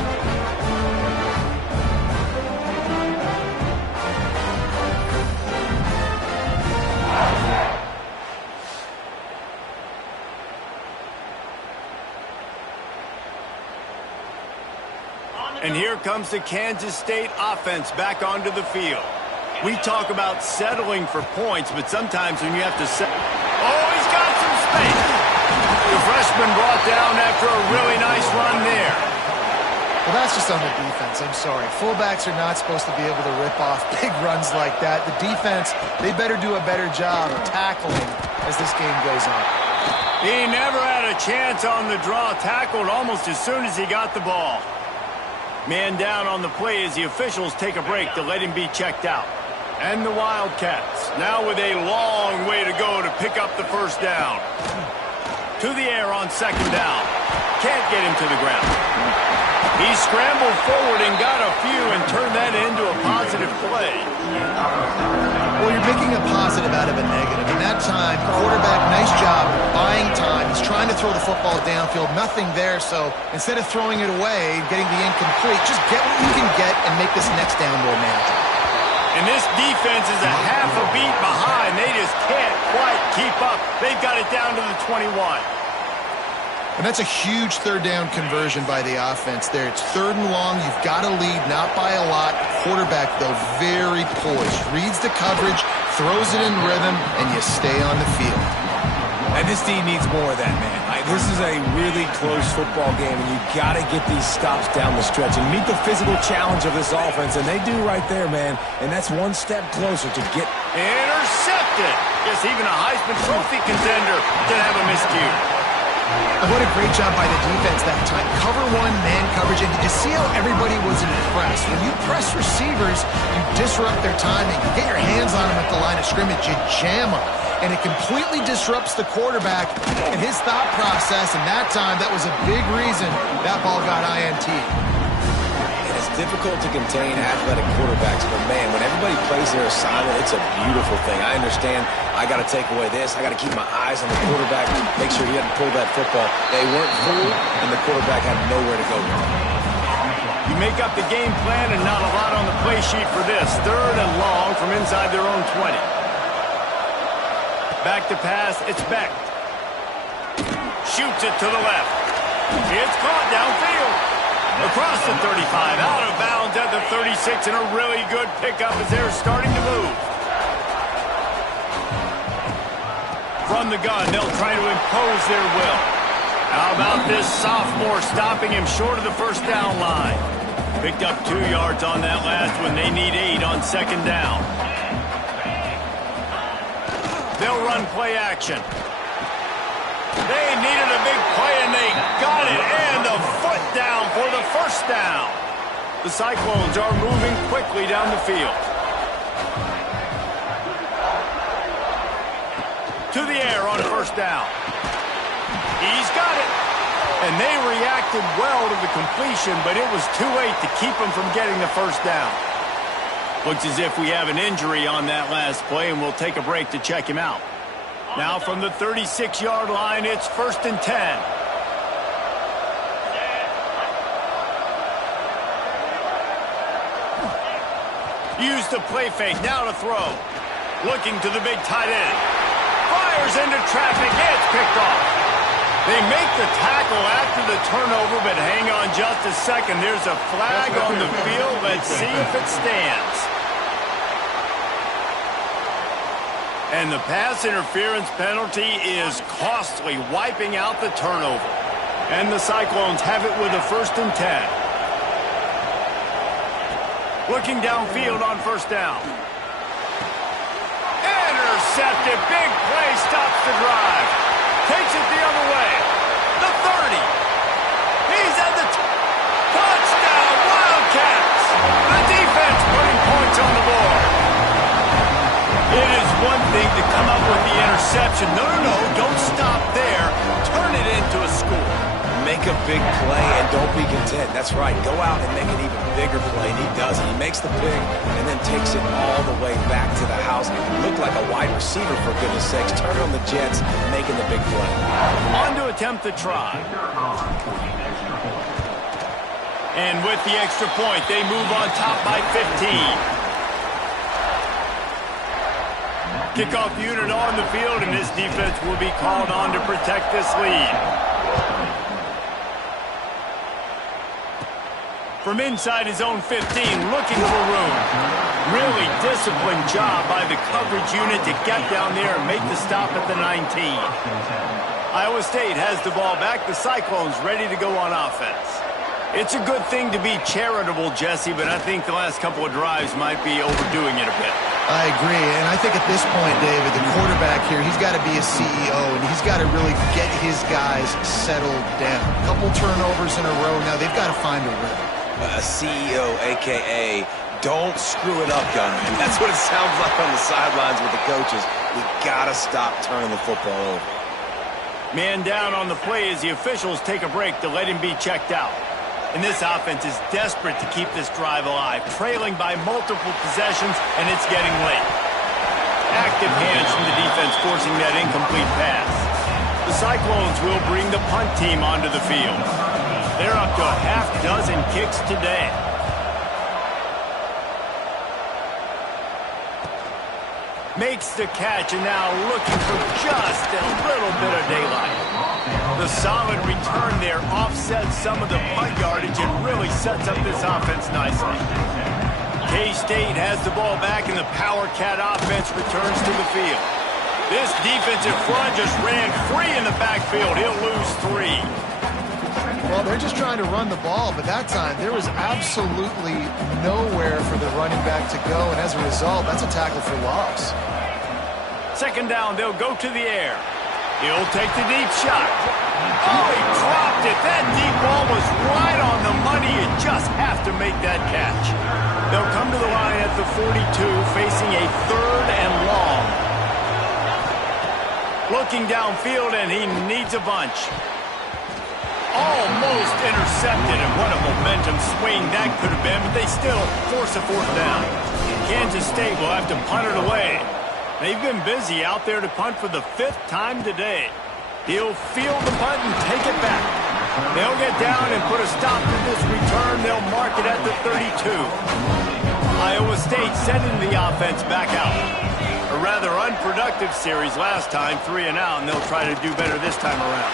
And here comes the Kansas State offense back onto the field. We talk about settling for points, but sometimes when you have to settle... Oh, he's got some space. The freshman brought down after a really nice run there. Well, that's just on the defense. I'm sorry. Fullbacks are not supposed to be able to rip off big runs like that. The defense, they better do a better job of tackling as this game goes on. He never had a chance on the draw, tackled almost as soon as he got the ball. Man down on the play as the officials take a break to let him be checked out. And the Wildcats, now with a long way to go to pick up the 1st down. To the air on 2nd down. Can't get him to the ground. He scrambled forward and got a few and turned that into a positive play. Well, you're making a positive out of a negative. In that time, quarterback, nice job, buying time. He's trying to throw the football downfield. Nothing there, so instead of throwing it away, getting the incomplete, just get what you can get and make this next down more manageable. And this defense is a half a beat behind. They just can't quite keep up. They've got it down to the 21. And that's a huge 3rd down conversion by the offense there. It's 3rd and long. You've got to lead, not by a lot. Quarterback, though, very poised. Reads the coverage, throws it in rhythm, and you stay on the field. And this team needs more of that, man. This is a really close football game, and you got to get these stops down the stretch and meet the physical challenge of this offense, and they do right there, man. And that's one step closer to get... Intercepted. Yes, even a Heisman Trophy contender did have a miscue. What a great job by the defense that time. Cover one, man coverage, and did you see how everybody was in a press? When you press receivers, you disrupt their timing. You get your hands on them at the line of scrimmage, you jam them. And it completely disrupts the quarterback and his thought process, and that time, that was a big reason that ball got INT. And it's difficult to contain athletic quarterbacks, but man, when everybody plays their assignment, it's a beautiful thing. I understand I got to take away this. I got to keep my eyes on the quarterback, make sure he doesn't pull that football. They weren't fooled, and the quarterback had nowhere to go with it. You make up the game plan and not a lot on the play sheet for this. 3rd and long from inside their own 20. Back to pass, it's Beck. Shoots it to the left. It's caught downfield. Across the 35, out of bounds at the 36, and a really good pickup as they're starting to move. From the gun, they'll try to impose their will. How about this sophomore stopping him short of the first down line? Picked up 2 yards on that last one. They need 8 on 2nd down. They'll run play action. They needed a big play, and they got it. And a foot down for the first down. The Cyclones are moving quickly down the field. To the air on first down. He's got it. And they reacted well to the completion, but it was too late to keep them from getting the first down. Looks as if we have an injury on that last play, and we'll take a break to check him out. Now from the 36-yard line, it's 1st and 10. Use the play fake, now to throw. Looking to the big tight end. Fires into traffic, it's picked off. They make the tackle after the turnover, but hang on just a second. There's a flag on the field. Let's see if it stands. And the pass interference penalty is costly, wiping out the turnover. And the Cyclones have it with a 1st and 10. Looking downfield on first down. Intercepted, big play, stops the drive. Takes it the other way. The 30. He's at the touchdown, Wildcats. The defense putting points on the board. It is one thing to come up with the interception. No, don't stop there. Turn it into a score. Make a big play and don't be content. That's right. Go out and make an even bigger play. And he does it. He makes the pick and then takes it all the way back to the house. Looked like a wide receiver, for goodness sakes. Turn on the Jets, making the big play. On to attempt the try. And with the extra point, they move on top by 15. Kickoff unit on the field, and this defense will be called on to protect this lead. From inside his own 15, looking for room. Really disciplined job by the coverage unit to get down there and make the stop at the 19. Iowa State has the ball back. The Cyclones ready to go on offense. It's a good thing to be charitable, Jesse, but I think the last couple of drives might be overdoing it a bit. I agree, and I think at this point, David, the quarterback here, he's got to be a CEO, and he's got to really get his guys settled down. A couple turnovers in a row now. They've got to find a rhythm. A CEO, a.k.a. don't screw it up, young man. That's what it sounds like on the sidelines with the coaches. We got to stop turning the football over. Man down on the play as the officials take a break to let him be checked out. And this offense is desperate to keep this drive alive, trailing by multiple possessions, and it's getting late. Active hands from the defense forcing that incomplete pass. The Cyclones will bring the punt team onto the field. They're up to a half dozen kicks today. Makes the catch, and now looking for just a little bit of daylight. The solid return there offsets some of the punt yardage and really sets up this offense nicely. K-State has the ball back, and the Power Cat offense returns to the field. This defensive front just ran free in the backfield. He'll lose 3. Well, they're just trying to run the ball, but that time there was absolutely nowhere for the running back to go, and as a result, that's a tackle for loss. Second down, they'll go to the air. He'll take the deep shot. Oh, he dropped it. That deep ball was right on the money. You just have to make that catch. They'll come to the line at the 42, facing a 3rd and long. Looking downfield, and he needs a bunch. Almost intercepted, and what a momentum swing that could have been, but they still force a 4th down. Kansas State will have to punt it away. They've been busy out there to punt for the 5th time today. He'll field the punt and take it back. They'll get down and put a stop to this return. They'll mark it at the 32. Iowa State sending the offense back out. A rather unproductive series last time, 3 and out, and they'll try to do better this time around.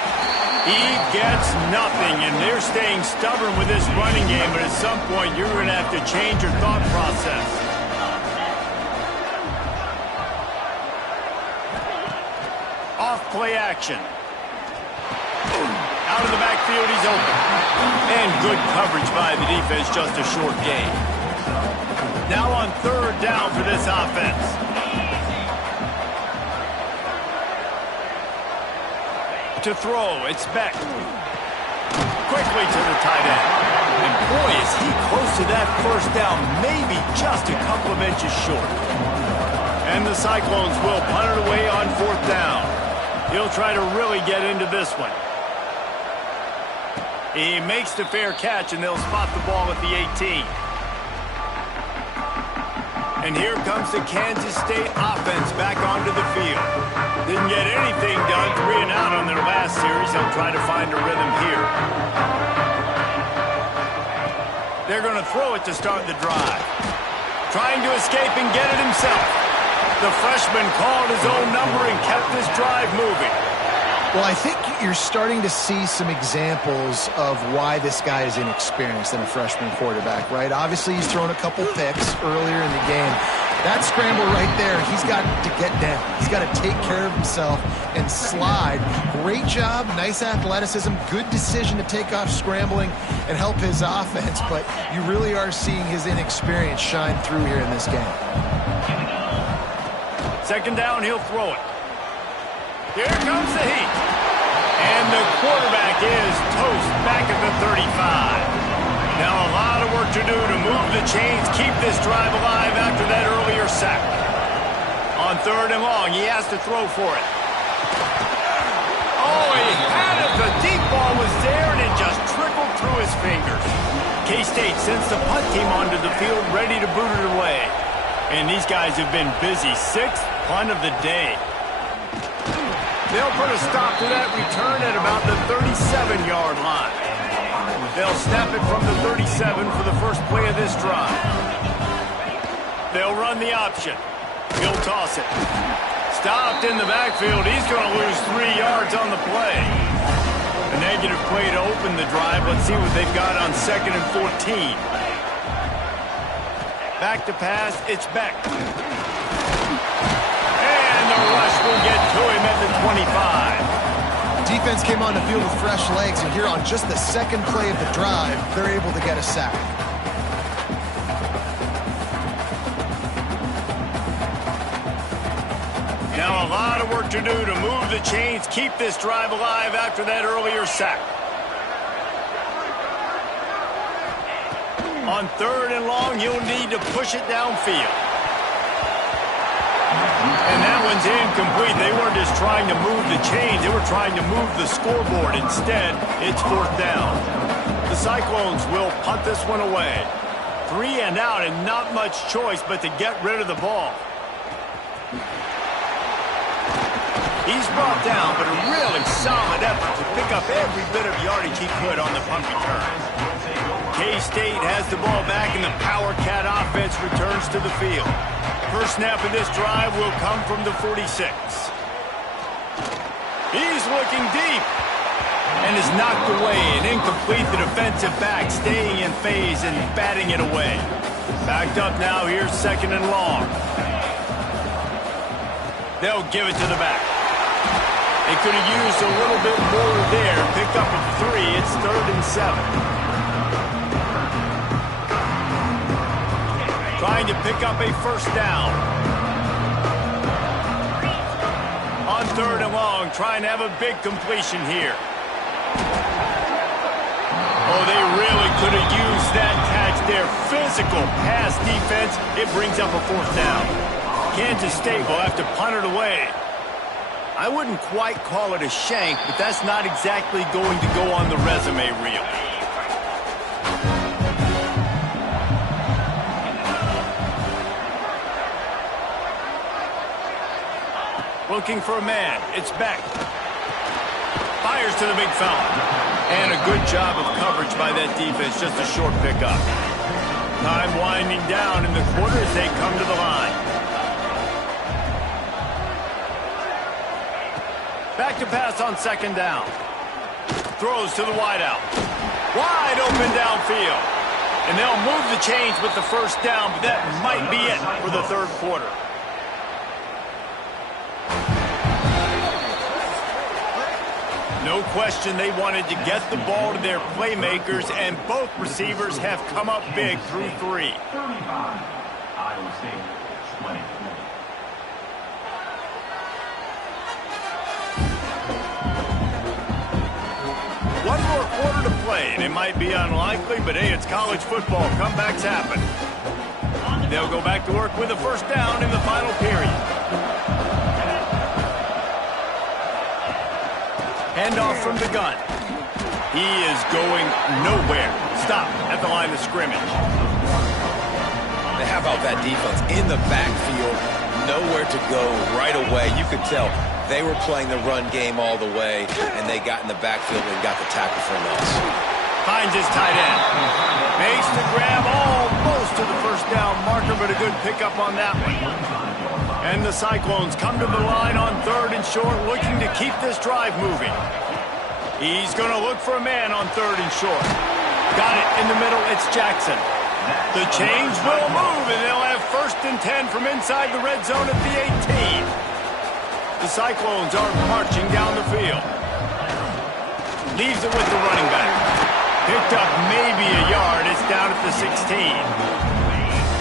He gets nothing, and they're staying stubborn with this running game, but at some point you're going to have to change your thought process. Off play action. Out of the backfield, he's open. And good coverage by the defense, just a short gain. Now on 3rd down for this offense. To throw, it's Beck. Quickly to the tight end. And boy, is he close to that 1st down, maybe just a couple of inches short. And the Cyclones will punt it away on 4th down. He'll try to really get into this one. He makes the fair catch, and they'll spot the ball at the 18. And here comes the Kansas State offense back onto the field. Didn't get anything done, 3 and out on their last series. They'll try to find a rhythm here. They're going to throw it to start the drive. Trying to escape and get it himself. The freshman called his own number and kept this drive moving. Well, I think you're starting to see some examples of why this guy is inexperienced in a freshman quarterback, right? Obviously, he's thrown a couple picks earlier in the game. That scramble right there, he's got to get down. He's got to take care of himself and slide. Great job, nice athleticism, good decision to take off scrambling and help his offense, but you really are seeing his inexperience shine through here in this game. Second down, he'll throw it. Here comes the heat. And the quarterback is toast back at the 35. Now a lot of work to do to move the chains, keep this drive alive after that earlier sack. On 3rd and long, he has to throw for it. Oh, he had it. The deep ball was there, and it just trickled through his fingers. K-State sends the punt team onto the field, ready to boot it away. And these guys have been busy. 6th punt of the day. They'll put a stop to that return at about the 37-yard line. They'll snap it from the 37 for the first play of this drive. They'll run the option. He'll toss it. Stopped in the backfield. He's going to lose 3 yards on the play. A negative play to open the drive. Let's see what they've got on 2nd and 14. Back to pass. It's Beck. The rush will get to him at the 25. Defense came on the field with fresh legs, and here on just the 2nd play of the drive, they're able to get a sack. Now a lot of work to do to move the chains, keep this drive alive after that earlier sack. On 3rd and long, you'll need to push it downfield. And that one's incomplete. They weren't just trying to move the chains. They were trying to move the scoreboard. Instead, it's 4th down. The Cyclones will punt this one away. 3 and out, and not much choice but to get rid of the ball. He's brought down, but a really solid effort to pick up every bit of yardage he could on the punt return. K-State has the ball back, and the Power Cat offense returns to the field. First snap of this drive will come from the 46. He's looking deep and is knocked away and incomplete. The defensive back staying in phase and batting it away. Backed up now, here's 2nd and long. They'll give it to the back. They could have used a little bit more there. Pick up a 3. It's 3rd and 7. Trying to pick up a first down. On 3rd and long, trying to have a big completion here. Oh, they really could have used that catch there. Physical pass defense. It brings up a 4th down. Kansas State will have to punt it away. I wouldn't quite call it a shank, but that's not exactly going to go on the resume reel. Looking for a man. It's Beck. Fires to the big fella. And a good job of coverage by that defense. Just a short pickup. Time winding down in the quarter as they come to the line. Back to pass on 2nd down. Throws to the wideout. Wide open downfield. And they'll move the chains with the first down, but that might be it for the 3rd quarter. No question they wanted to get the ball to their playmakers, and both receivers have come up big through 3. 35, Iowa State, 20. One more quarter to play, and it might be unlikely, but hey, it's college football. Comebacks happen. They'll go back to work with a first down in the final period. Handoff from the gun. He is going nowhere. Stop at the line of scrimmage. How about that defense in the backfield? Nowhere to go right away. You could tell they were playing the run game all the way, and they got in the backfield and got the tackle for loss. Finds his tight end. Makes the grab almost to the first down marker, but a good pickup on that one. And the Cyclones come to the line on 3rd and short, looking to keep this drive moving. He's going to look for a man on 3rd and short. Got it in the middle. It's Jackson. The chains will move, and they'll have 1st and 10 from inside the red zone at the 18. The Cyclones are marching down the field. Leaves it with the running back. Picked up maybe a yard. It's down at the 16.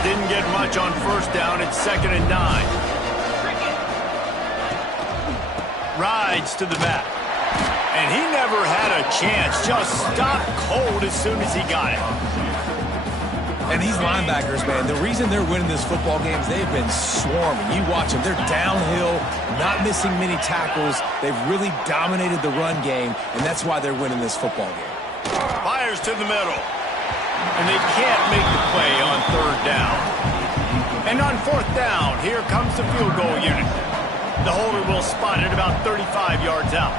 Didn't get much on first down. It's 2nd and 9. Rides to the back. And he never had a chance. Just stopped cold as soon as he got it. And these linebackers, man, the reason they're winning this football game is they've been swarming. You watch them. They're downhill, not missing many tackles. They've really dominated the run game, and that's why they're winning this football game. Fires to the middle. And they can't make the play on 3rd down. And on 4th down, here comes the field goal unit. The holder will spot it about 35 yards out.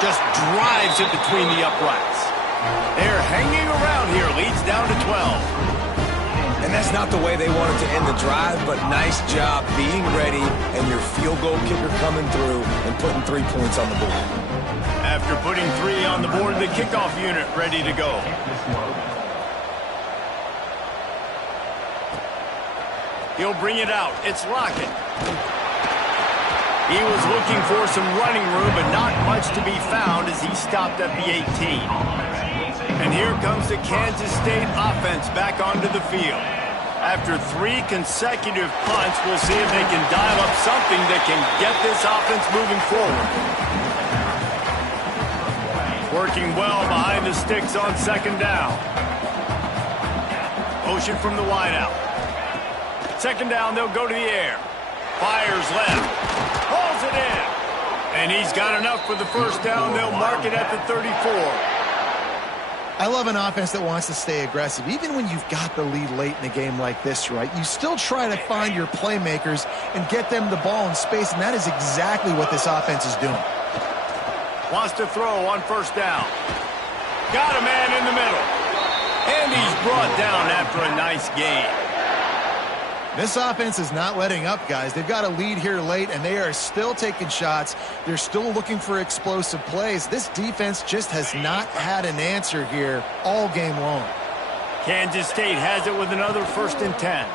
Just drives it between the uprights. They're hanging around here. Leads down to 12. And that's not the way they wanted to end the drive, but nice job being ready and your field goal kicker coming through and putting 3 points on the board. After putting 3 on the board, the kickoff unit ready to go. He'll bring it out. It's Lockett. He was looking for some running room, but not much to be found as he stopped at the 18. And here comes the Kansas State offense back onto the field. After 3 consecutive punts, we'll see if they can dial up something that can get this offense moving forward. Working well behind the sticks on 2nd down. Motion from the wideout. 2nd down, they'll go to the air. Fires left. Hauls it in. And he's got enough for the first down. They'll mark it at the 34. I love an offense that wants to stay aggressive. Even when you've got the lead late in a game like this, right, you still try to find your playmakers and get them the ball in space, and that is exactly what this offense is doing. Wants to throw on 1st down. Got a man in the middle. And he's brought down after a nice gain. This offense is not letting up, guys. They've got a lead here late, and they are still taking shots. They're still looking for explosive plays. This defense just has not had an answer here all game long. Kansas State has it with another 1st and 10.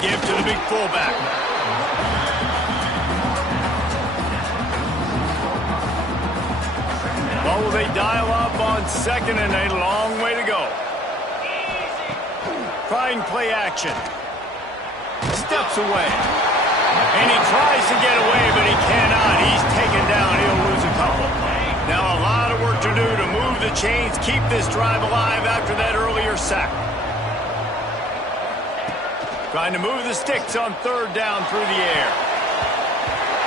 Give to the big fullback. Oh, they dial up on second and a long way to go. Trying play action. Steps away. And he tries to get away, but he cannot. He's taken down. He'll lose a couple. Now a lot of work to do to move the chains, keep this drive alive after that earlier sack. Trying to move the sticks on third down through the air.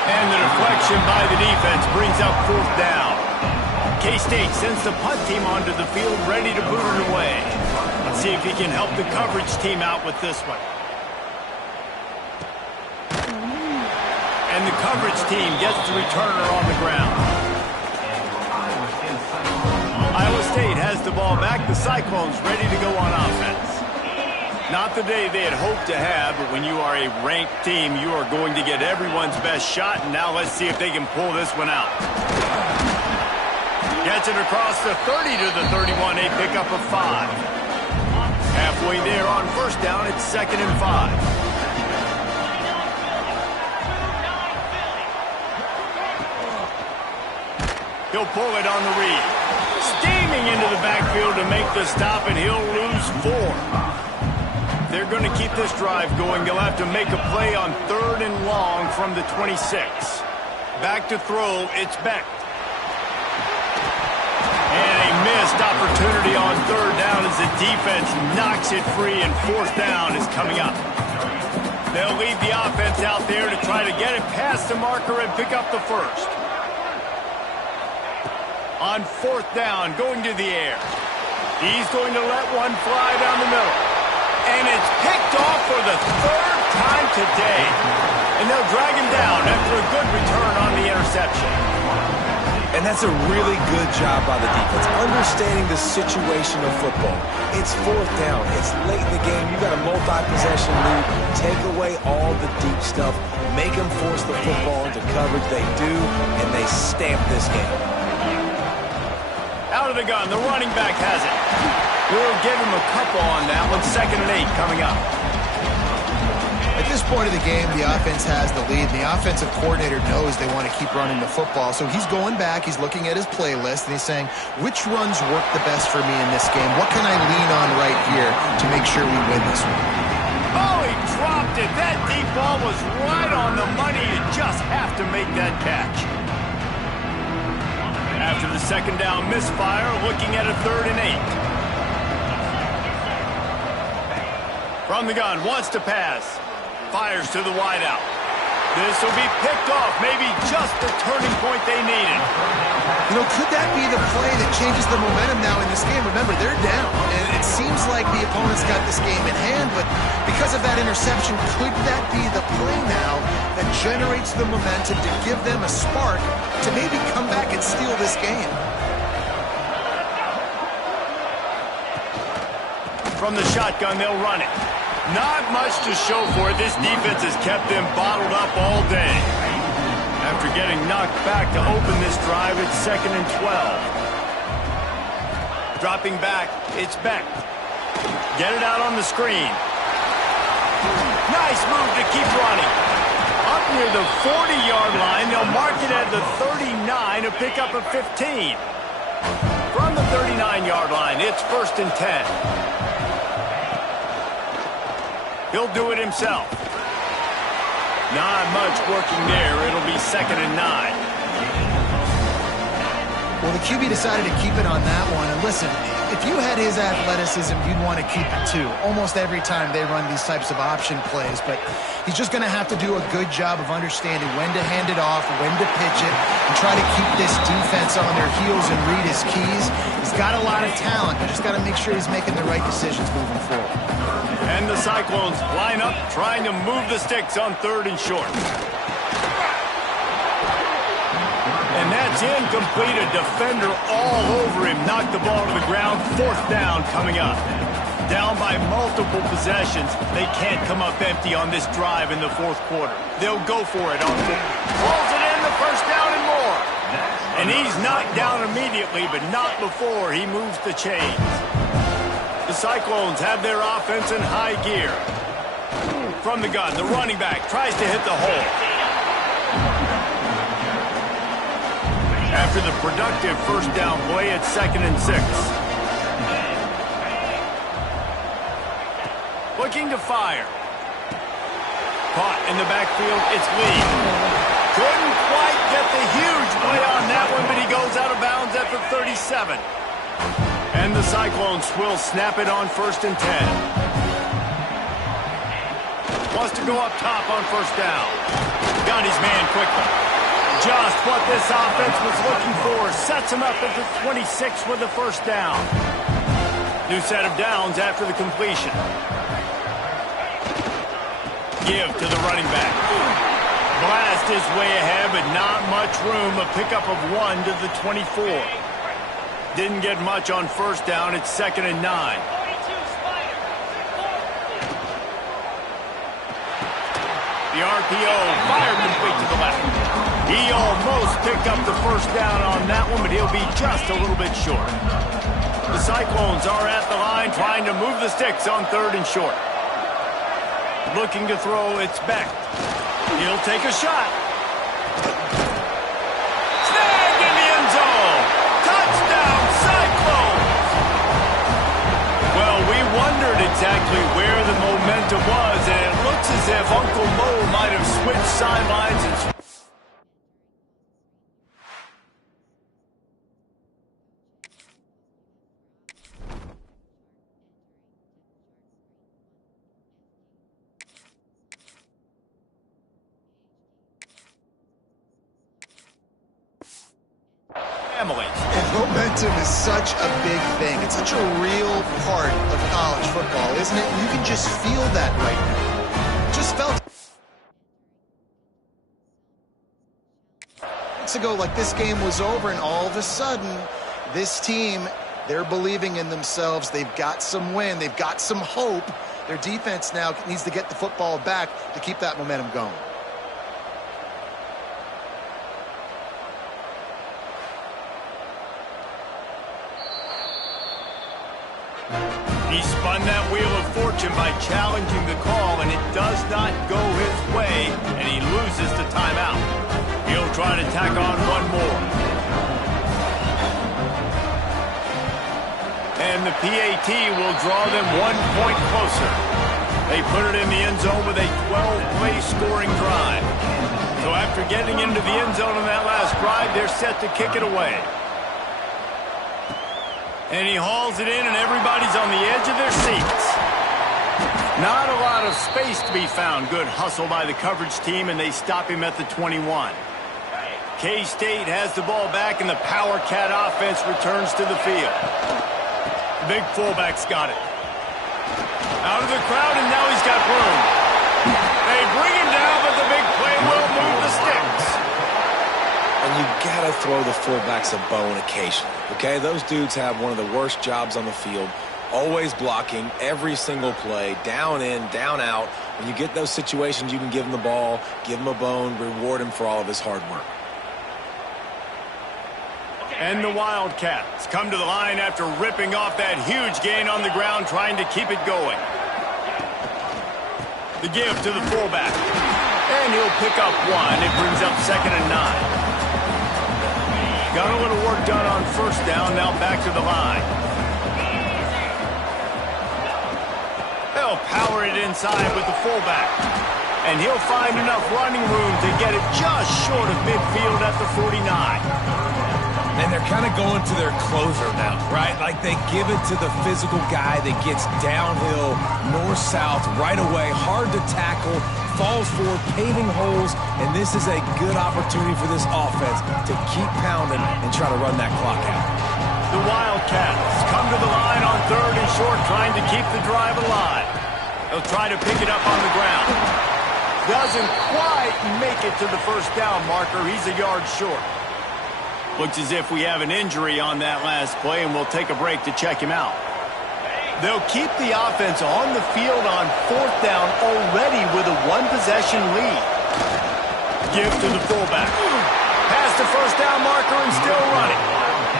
And the deflection by the defense brings up fourth down. K-State sends the punt team onto the field ready to boot it away. Let's see if he can help the coverage team out with this one. And the coverage team gets the returner on the ground. Iowa State has the ball back. The Cyclones ready to go on offense. Not the day they had hoped to have, but when you are a ranked team, you are going to get everyone's best shot. And now let's see if they can pull this one out. Gets it across the 30 to the 31, a pickup of 5. Halfway there on first down, it's 2nd and 5. He'll pull it on the read. Steaming into the backfield to make the stop, and he'll lose 4. They're going to keep this drive going. They'll have to make a play on 3rd and long from the 26. Back to throw, it's Beck. And a missed opportunity on 3rd down as the defense knocks it free, and 4th down is coming up. They'll lead the offense out there to try to get it past the marker and pick up the first. On 4th down, going to the air. He's going to let one fly down the middle. And it's picked off for the 3rd time today. And they'll drag him down after a good return on the interception. And that's a really good job by the defense, understanding the situation of football. It's 4th down. It's late in the game. You got a multi-possession lead. Take away all the deep stuff. Make them force the football into coverage. They do, and they stamp this game. Out of the gun, the running back has it. We'll give him a couple on that one. 2nd and 8 coming up. At this point of the game, the offense has the lead, and the offensive coordinator knows they want to keep running the football. So he's going back, he's looking at his playlist, and he's saying, which runs work the best for me in this game? What can I lean on right here to make sure we win this one? Oh, he dropped it. That deep ball was right on the money. You just have to make that catch. After the 2nd down misfire, looking at a 3rd and 8. From the gun, wants to pass. Fires to the wideout. This will be picked off. Maybe just the turning point they needed. You know, could that be the play that changes the momentum now in this game? Remember, they're down, and it seems like the opponent's got this game in hand, but because of that interception, could that be the play now that generates the momentum to give them a spark to maybe come back and steal this game? From the shotgun, they'll run it. Not much to show for it. This defense has kept them bottled up all day. After getting knocked back to open this drive, it's 2nd and 12. Dropping back, it's Beck. Get it out on the screen. Nice move to keep running. Up near the 40-yard line, they'll mark it at the 39 to pick up a 15. From the 39-yard line, it's 1st and 10. He'll do it himself. Not much working there. It'll be 2nd and 9. Well, the QB decided to keep it on that one. And listen, if you had his athleticism, you'd want to keep it too. Almost every time they run these types of option plays. But he's just going to have to do a good job of understanding when to hand it off, when to pitch it, and try to keep this defense on their heels and read his keys. He's got a lot of talent. You just got to make sure he's making the right decisions moving forward. And the Cyclones line up, trying to move the sticks on 3rd and short. And that's incomplete. A defender all over him. Knocked the ball to the ground. 4th down coming up. Down by multiple possessions. They can't come up empty on this drive in the 4th quarter. They'll go for it on 4th. Pulls it in, the 1st down and more. And he's knocked down immediately, but not before he moves the chains. The Cyclones have their offense in high gear. From the gun, the running back tries to hit the hole. after the productive first down play at 2nd and 6. Looking to fire. Caught in the backfield, it's Lee. Couldn't quite get the huge play on that one, but he goes out of bounds at the 37. And the Cyclones will snap it on 1st and 10. Wants to go up top on first down. Got his man quickly. Just what this offense was looking for. Sets him up at the 26 with the first down. New set of downs after the completion. Give to the running back. Blast is way ahead, but not much room. A pickup of 1 to the 24. Didn't get much on first down. It's 2nd and 9. The RPO fired complete to the left. He almost picked up the first down on that one, but he'll be just a little bit short. The Cyclones are at the line trying to move the sticks on 3rd and short. Looking to throw, it's Beck. He'll take a shot. Snagged in the end zone. Touchdown, Cyclones! Well, we wondered exactly where the momentum was, and it looks as if Uncle Mo might have switched sidelines and... And momentum is such a big thing. It's such a real part of college football, isn't it? You can just feel that right now. Just felt months ago like this game was over, and all of a sudden, this team, they're believing in themselves. They've got some win. They've got some hope. Their defense now needs to get the football back to keep that momentum going. He spun that wheel of fortune by challenging the call, and it does not go his way, and he loses the timeout. He'll try to tack on one more. And the PAT will draw them 1 point closer. They put it in the end zone with a 12-play scoring drive. So after getting into the end zone on that last drive, they're set to kick it away. And he hauls it in, and everybody's on the edge of their seats. Not a lot of space to be found. Good hustle by the coverage team, and they stop him at the 21. K-State has the ball back, and the Power Cat offense returns to the field. The big fullback's got it. Out of the crowd, and now he's got room. They bring him down, but the big play will move the sticks. And you gotta throw the fullbacks a bone occasionally, okay? Those dudes have one of the worst jobs on the field, always blocking every single play, down in, down out. When you get those situations, you can give him the ball, give him a bone, reward him for all of his hard work. And the Wildcats come to the line after ripping off that huge gain on the ground, trying to keep it going. The give to the fullback. And he'll pick up 1. It brings up 2nd and 9. Got a little work done on first down, now back to the line. They'll power it inside with the fullback. And he'll find enough running room to get it just short of midfield at the 49. And they're kind of going to their closer now, right? Like they give it to the physical guy that gets downhill, north-south, right away, hard to tackle, falls forward, paving holes, and this is a good opportunity for this offense to keep pounding and try to run that clock out. The Wildcats come to the line on 3rd and short, trying to keep the drive alive. They'll try to pick it up on the ground. Doesn't quite make it to the first down marker. He's a yard short. Looks as if we have an injury on that last play, and we'll take a break to check him out. They'll keep the offense on the field on 4th down already with a 1-possession lead. Give to the fullback. Past the first down marker and still running.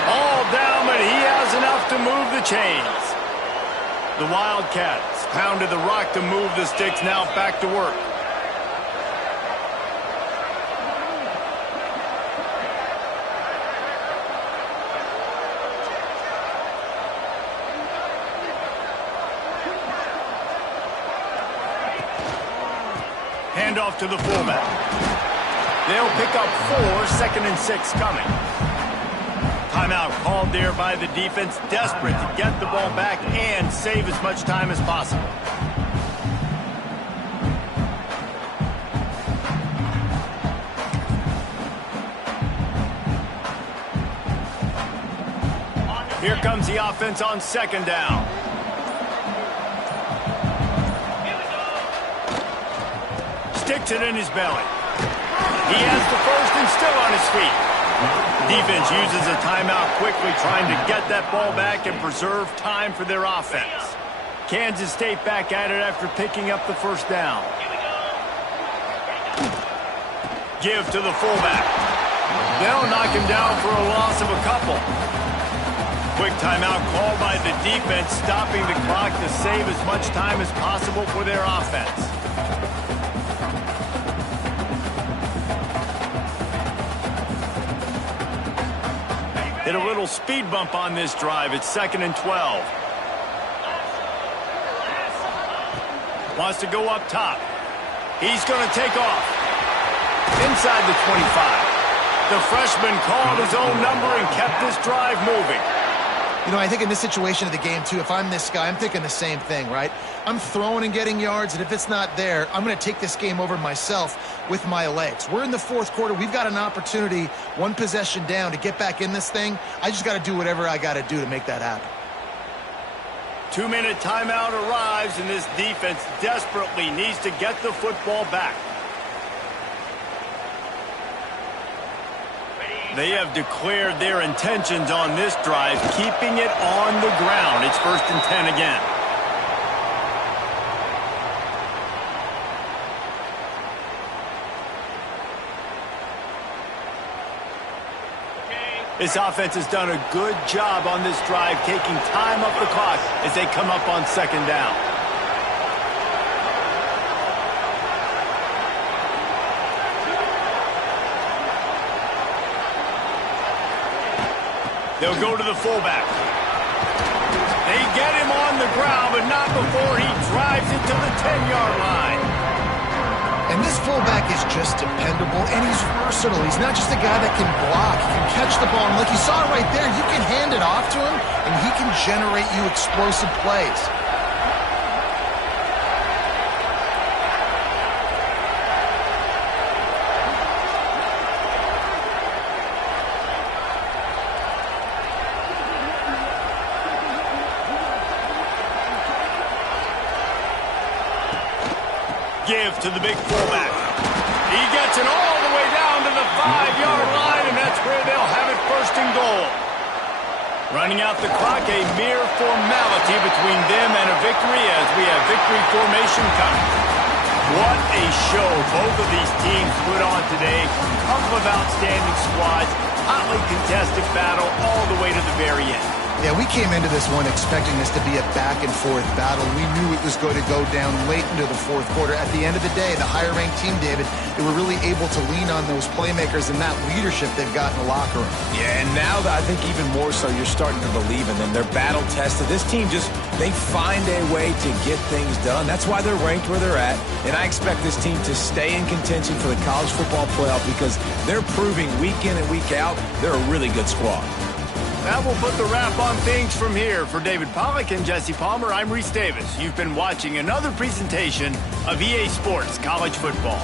All down, but he has enough to move the chains. The Wildcats pounded the rock to move the sticks, now back to work. Handoff to the fullback. They'll pick up 4, 2nd and 6 coming. Timeout called there by the defense, desperate to get the ball back and save as much time as possible. Here comes the offense on 2nd down. Sticks it in his belly. He has the first and still on his feet. Defense uses a timeout quickly, trying to get that ball back and preserve time for their offense. Kansas State back at it after picking up the 1st down. Give to the fullback. They'll knock him down for a loss of a couple. Quick timeout called by the defense, stopping the clock to save as much time as possible for their offense. Hit a little speed bump on this drive. It's 2nd and 12. Wants to go up top. He's going to take off. Inside the 25. The freshman called his own number and kept this drive moving. You know, I think in this situation of the game, too, if I'm this guy, I'm thinking the same thing, right? I'm throwing and getting yards, and if it's not there, I'm going to take this game over myself with my legs. We're in the 4th quarter. We've got an opportunity, 1 possession down, to get back in this thing. I just got to do whatever I got to do to make that happen. 2-minute timeout arrives, and this defense desperately needs to get the football back. They have declared their intentions on this drive, keeping it on the ground. It's 1st and 10 again. This offense has done a good job on this drive, taking time off the clock as they come up on 2nd down. They'll go to the fullback. They get him on the ground, but not before he drives it to the 10-yard line. And this fullback is just dependable, and he's versatile. He's not just a guy that can block. He can catch the ball. And like you saw right there, you can hand it off to him, and he can generate you explosive plays. Give to the big fullback. He gets it all the way down to the 5-yard line, and that's where they'll have it 1st and goal. Running out the clock, a mere formality between them and a victory as we have victory formation coming. What a show both of these teams put on today. A couple of outstanding squads, hotly contested battle all the way to the very end. Yeah, we came into this one expecting this to be a back-and-forth battle. We knew it was going to go down late into the 4th quarter. At the end of the day, the higher-ranked team, David, they were really able to lean on those playmakers and that leadership they've got in the locker room. Yeah, and now I think even more so, you're starting to believe in them. They're battle-tested. This team they find a way to get things done. That's why they're ranked where they're at. And I expect this team to stay in contention for the college football playoff because they're proving week in and week out they're a really good squad. That will put the wrap on things from here. For David Pollack and Jesse Palmer, I'm Reese Davis. You've been watching another presentation of EA Sports College Football.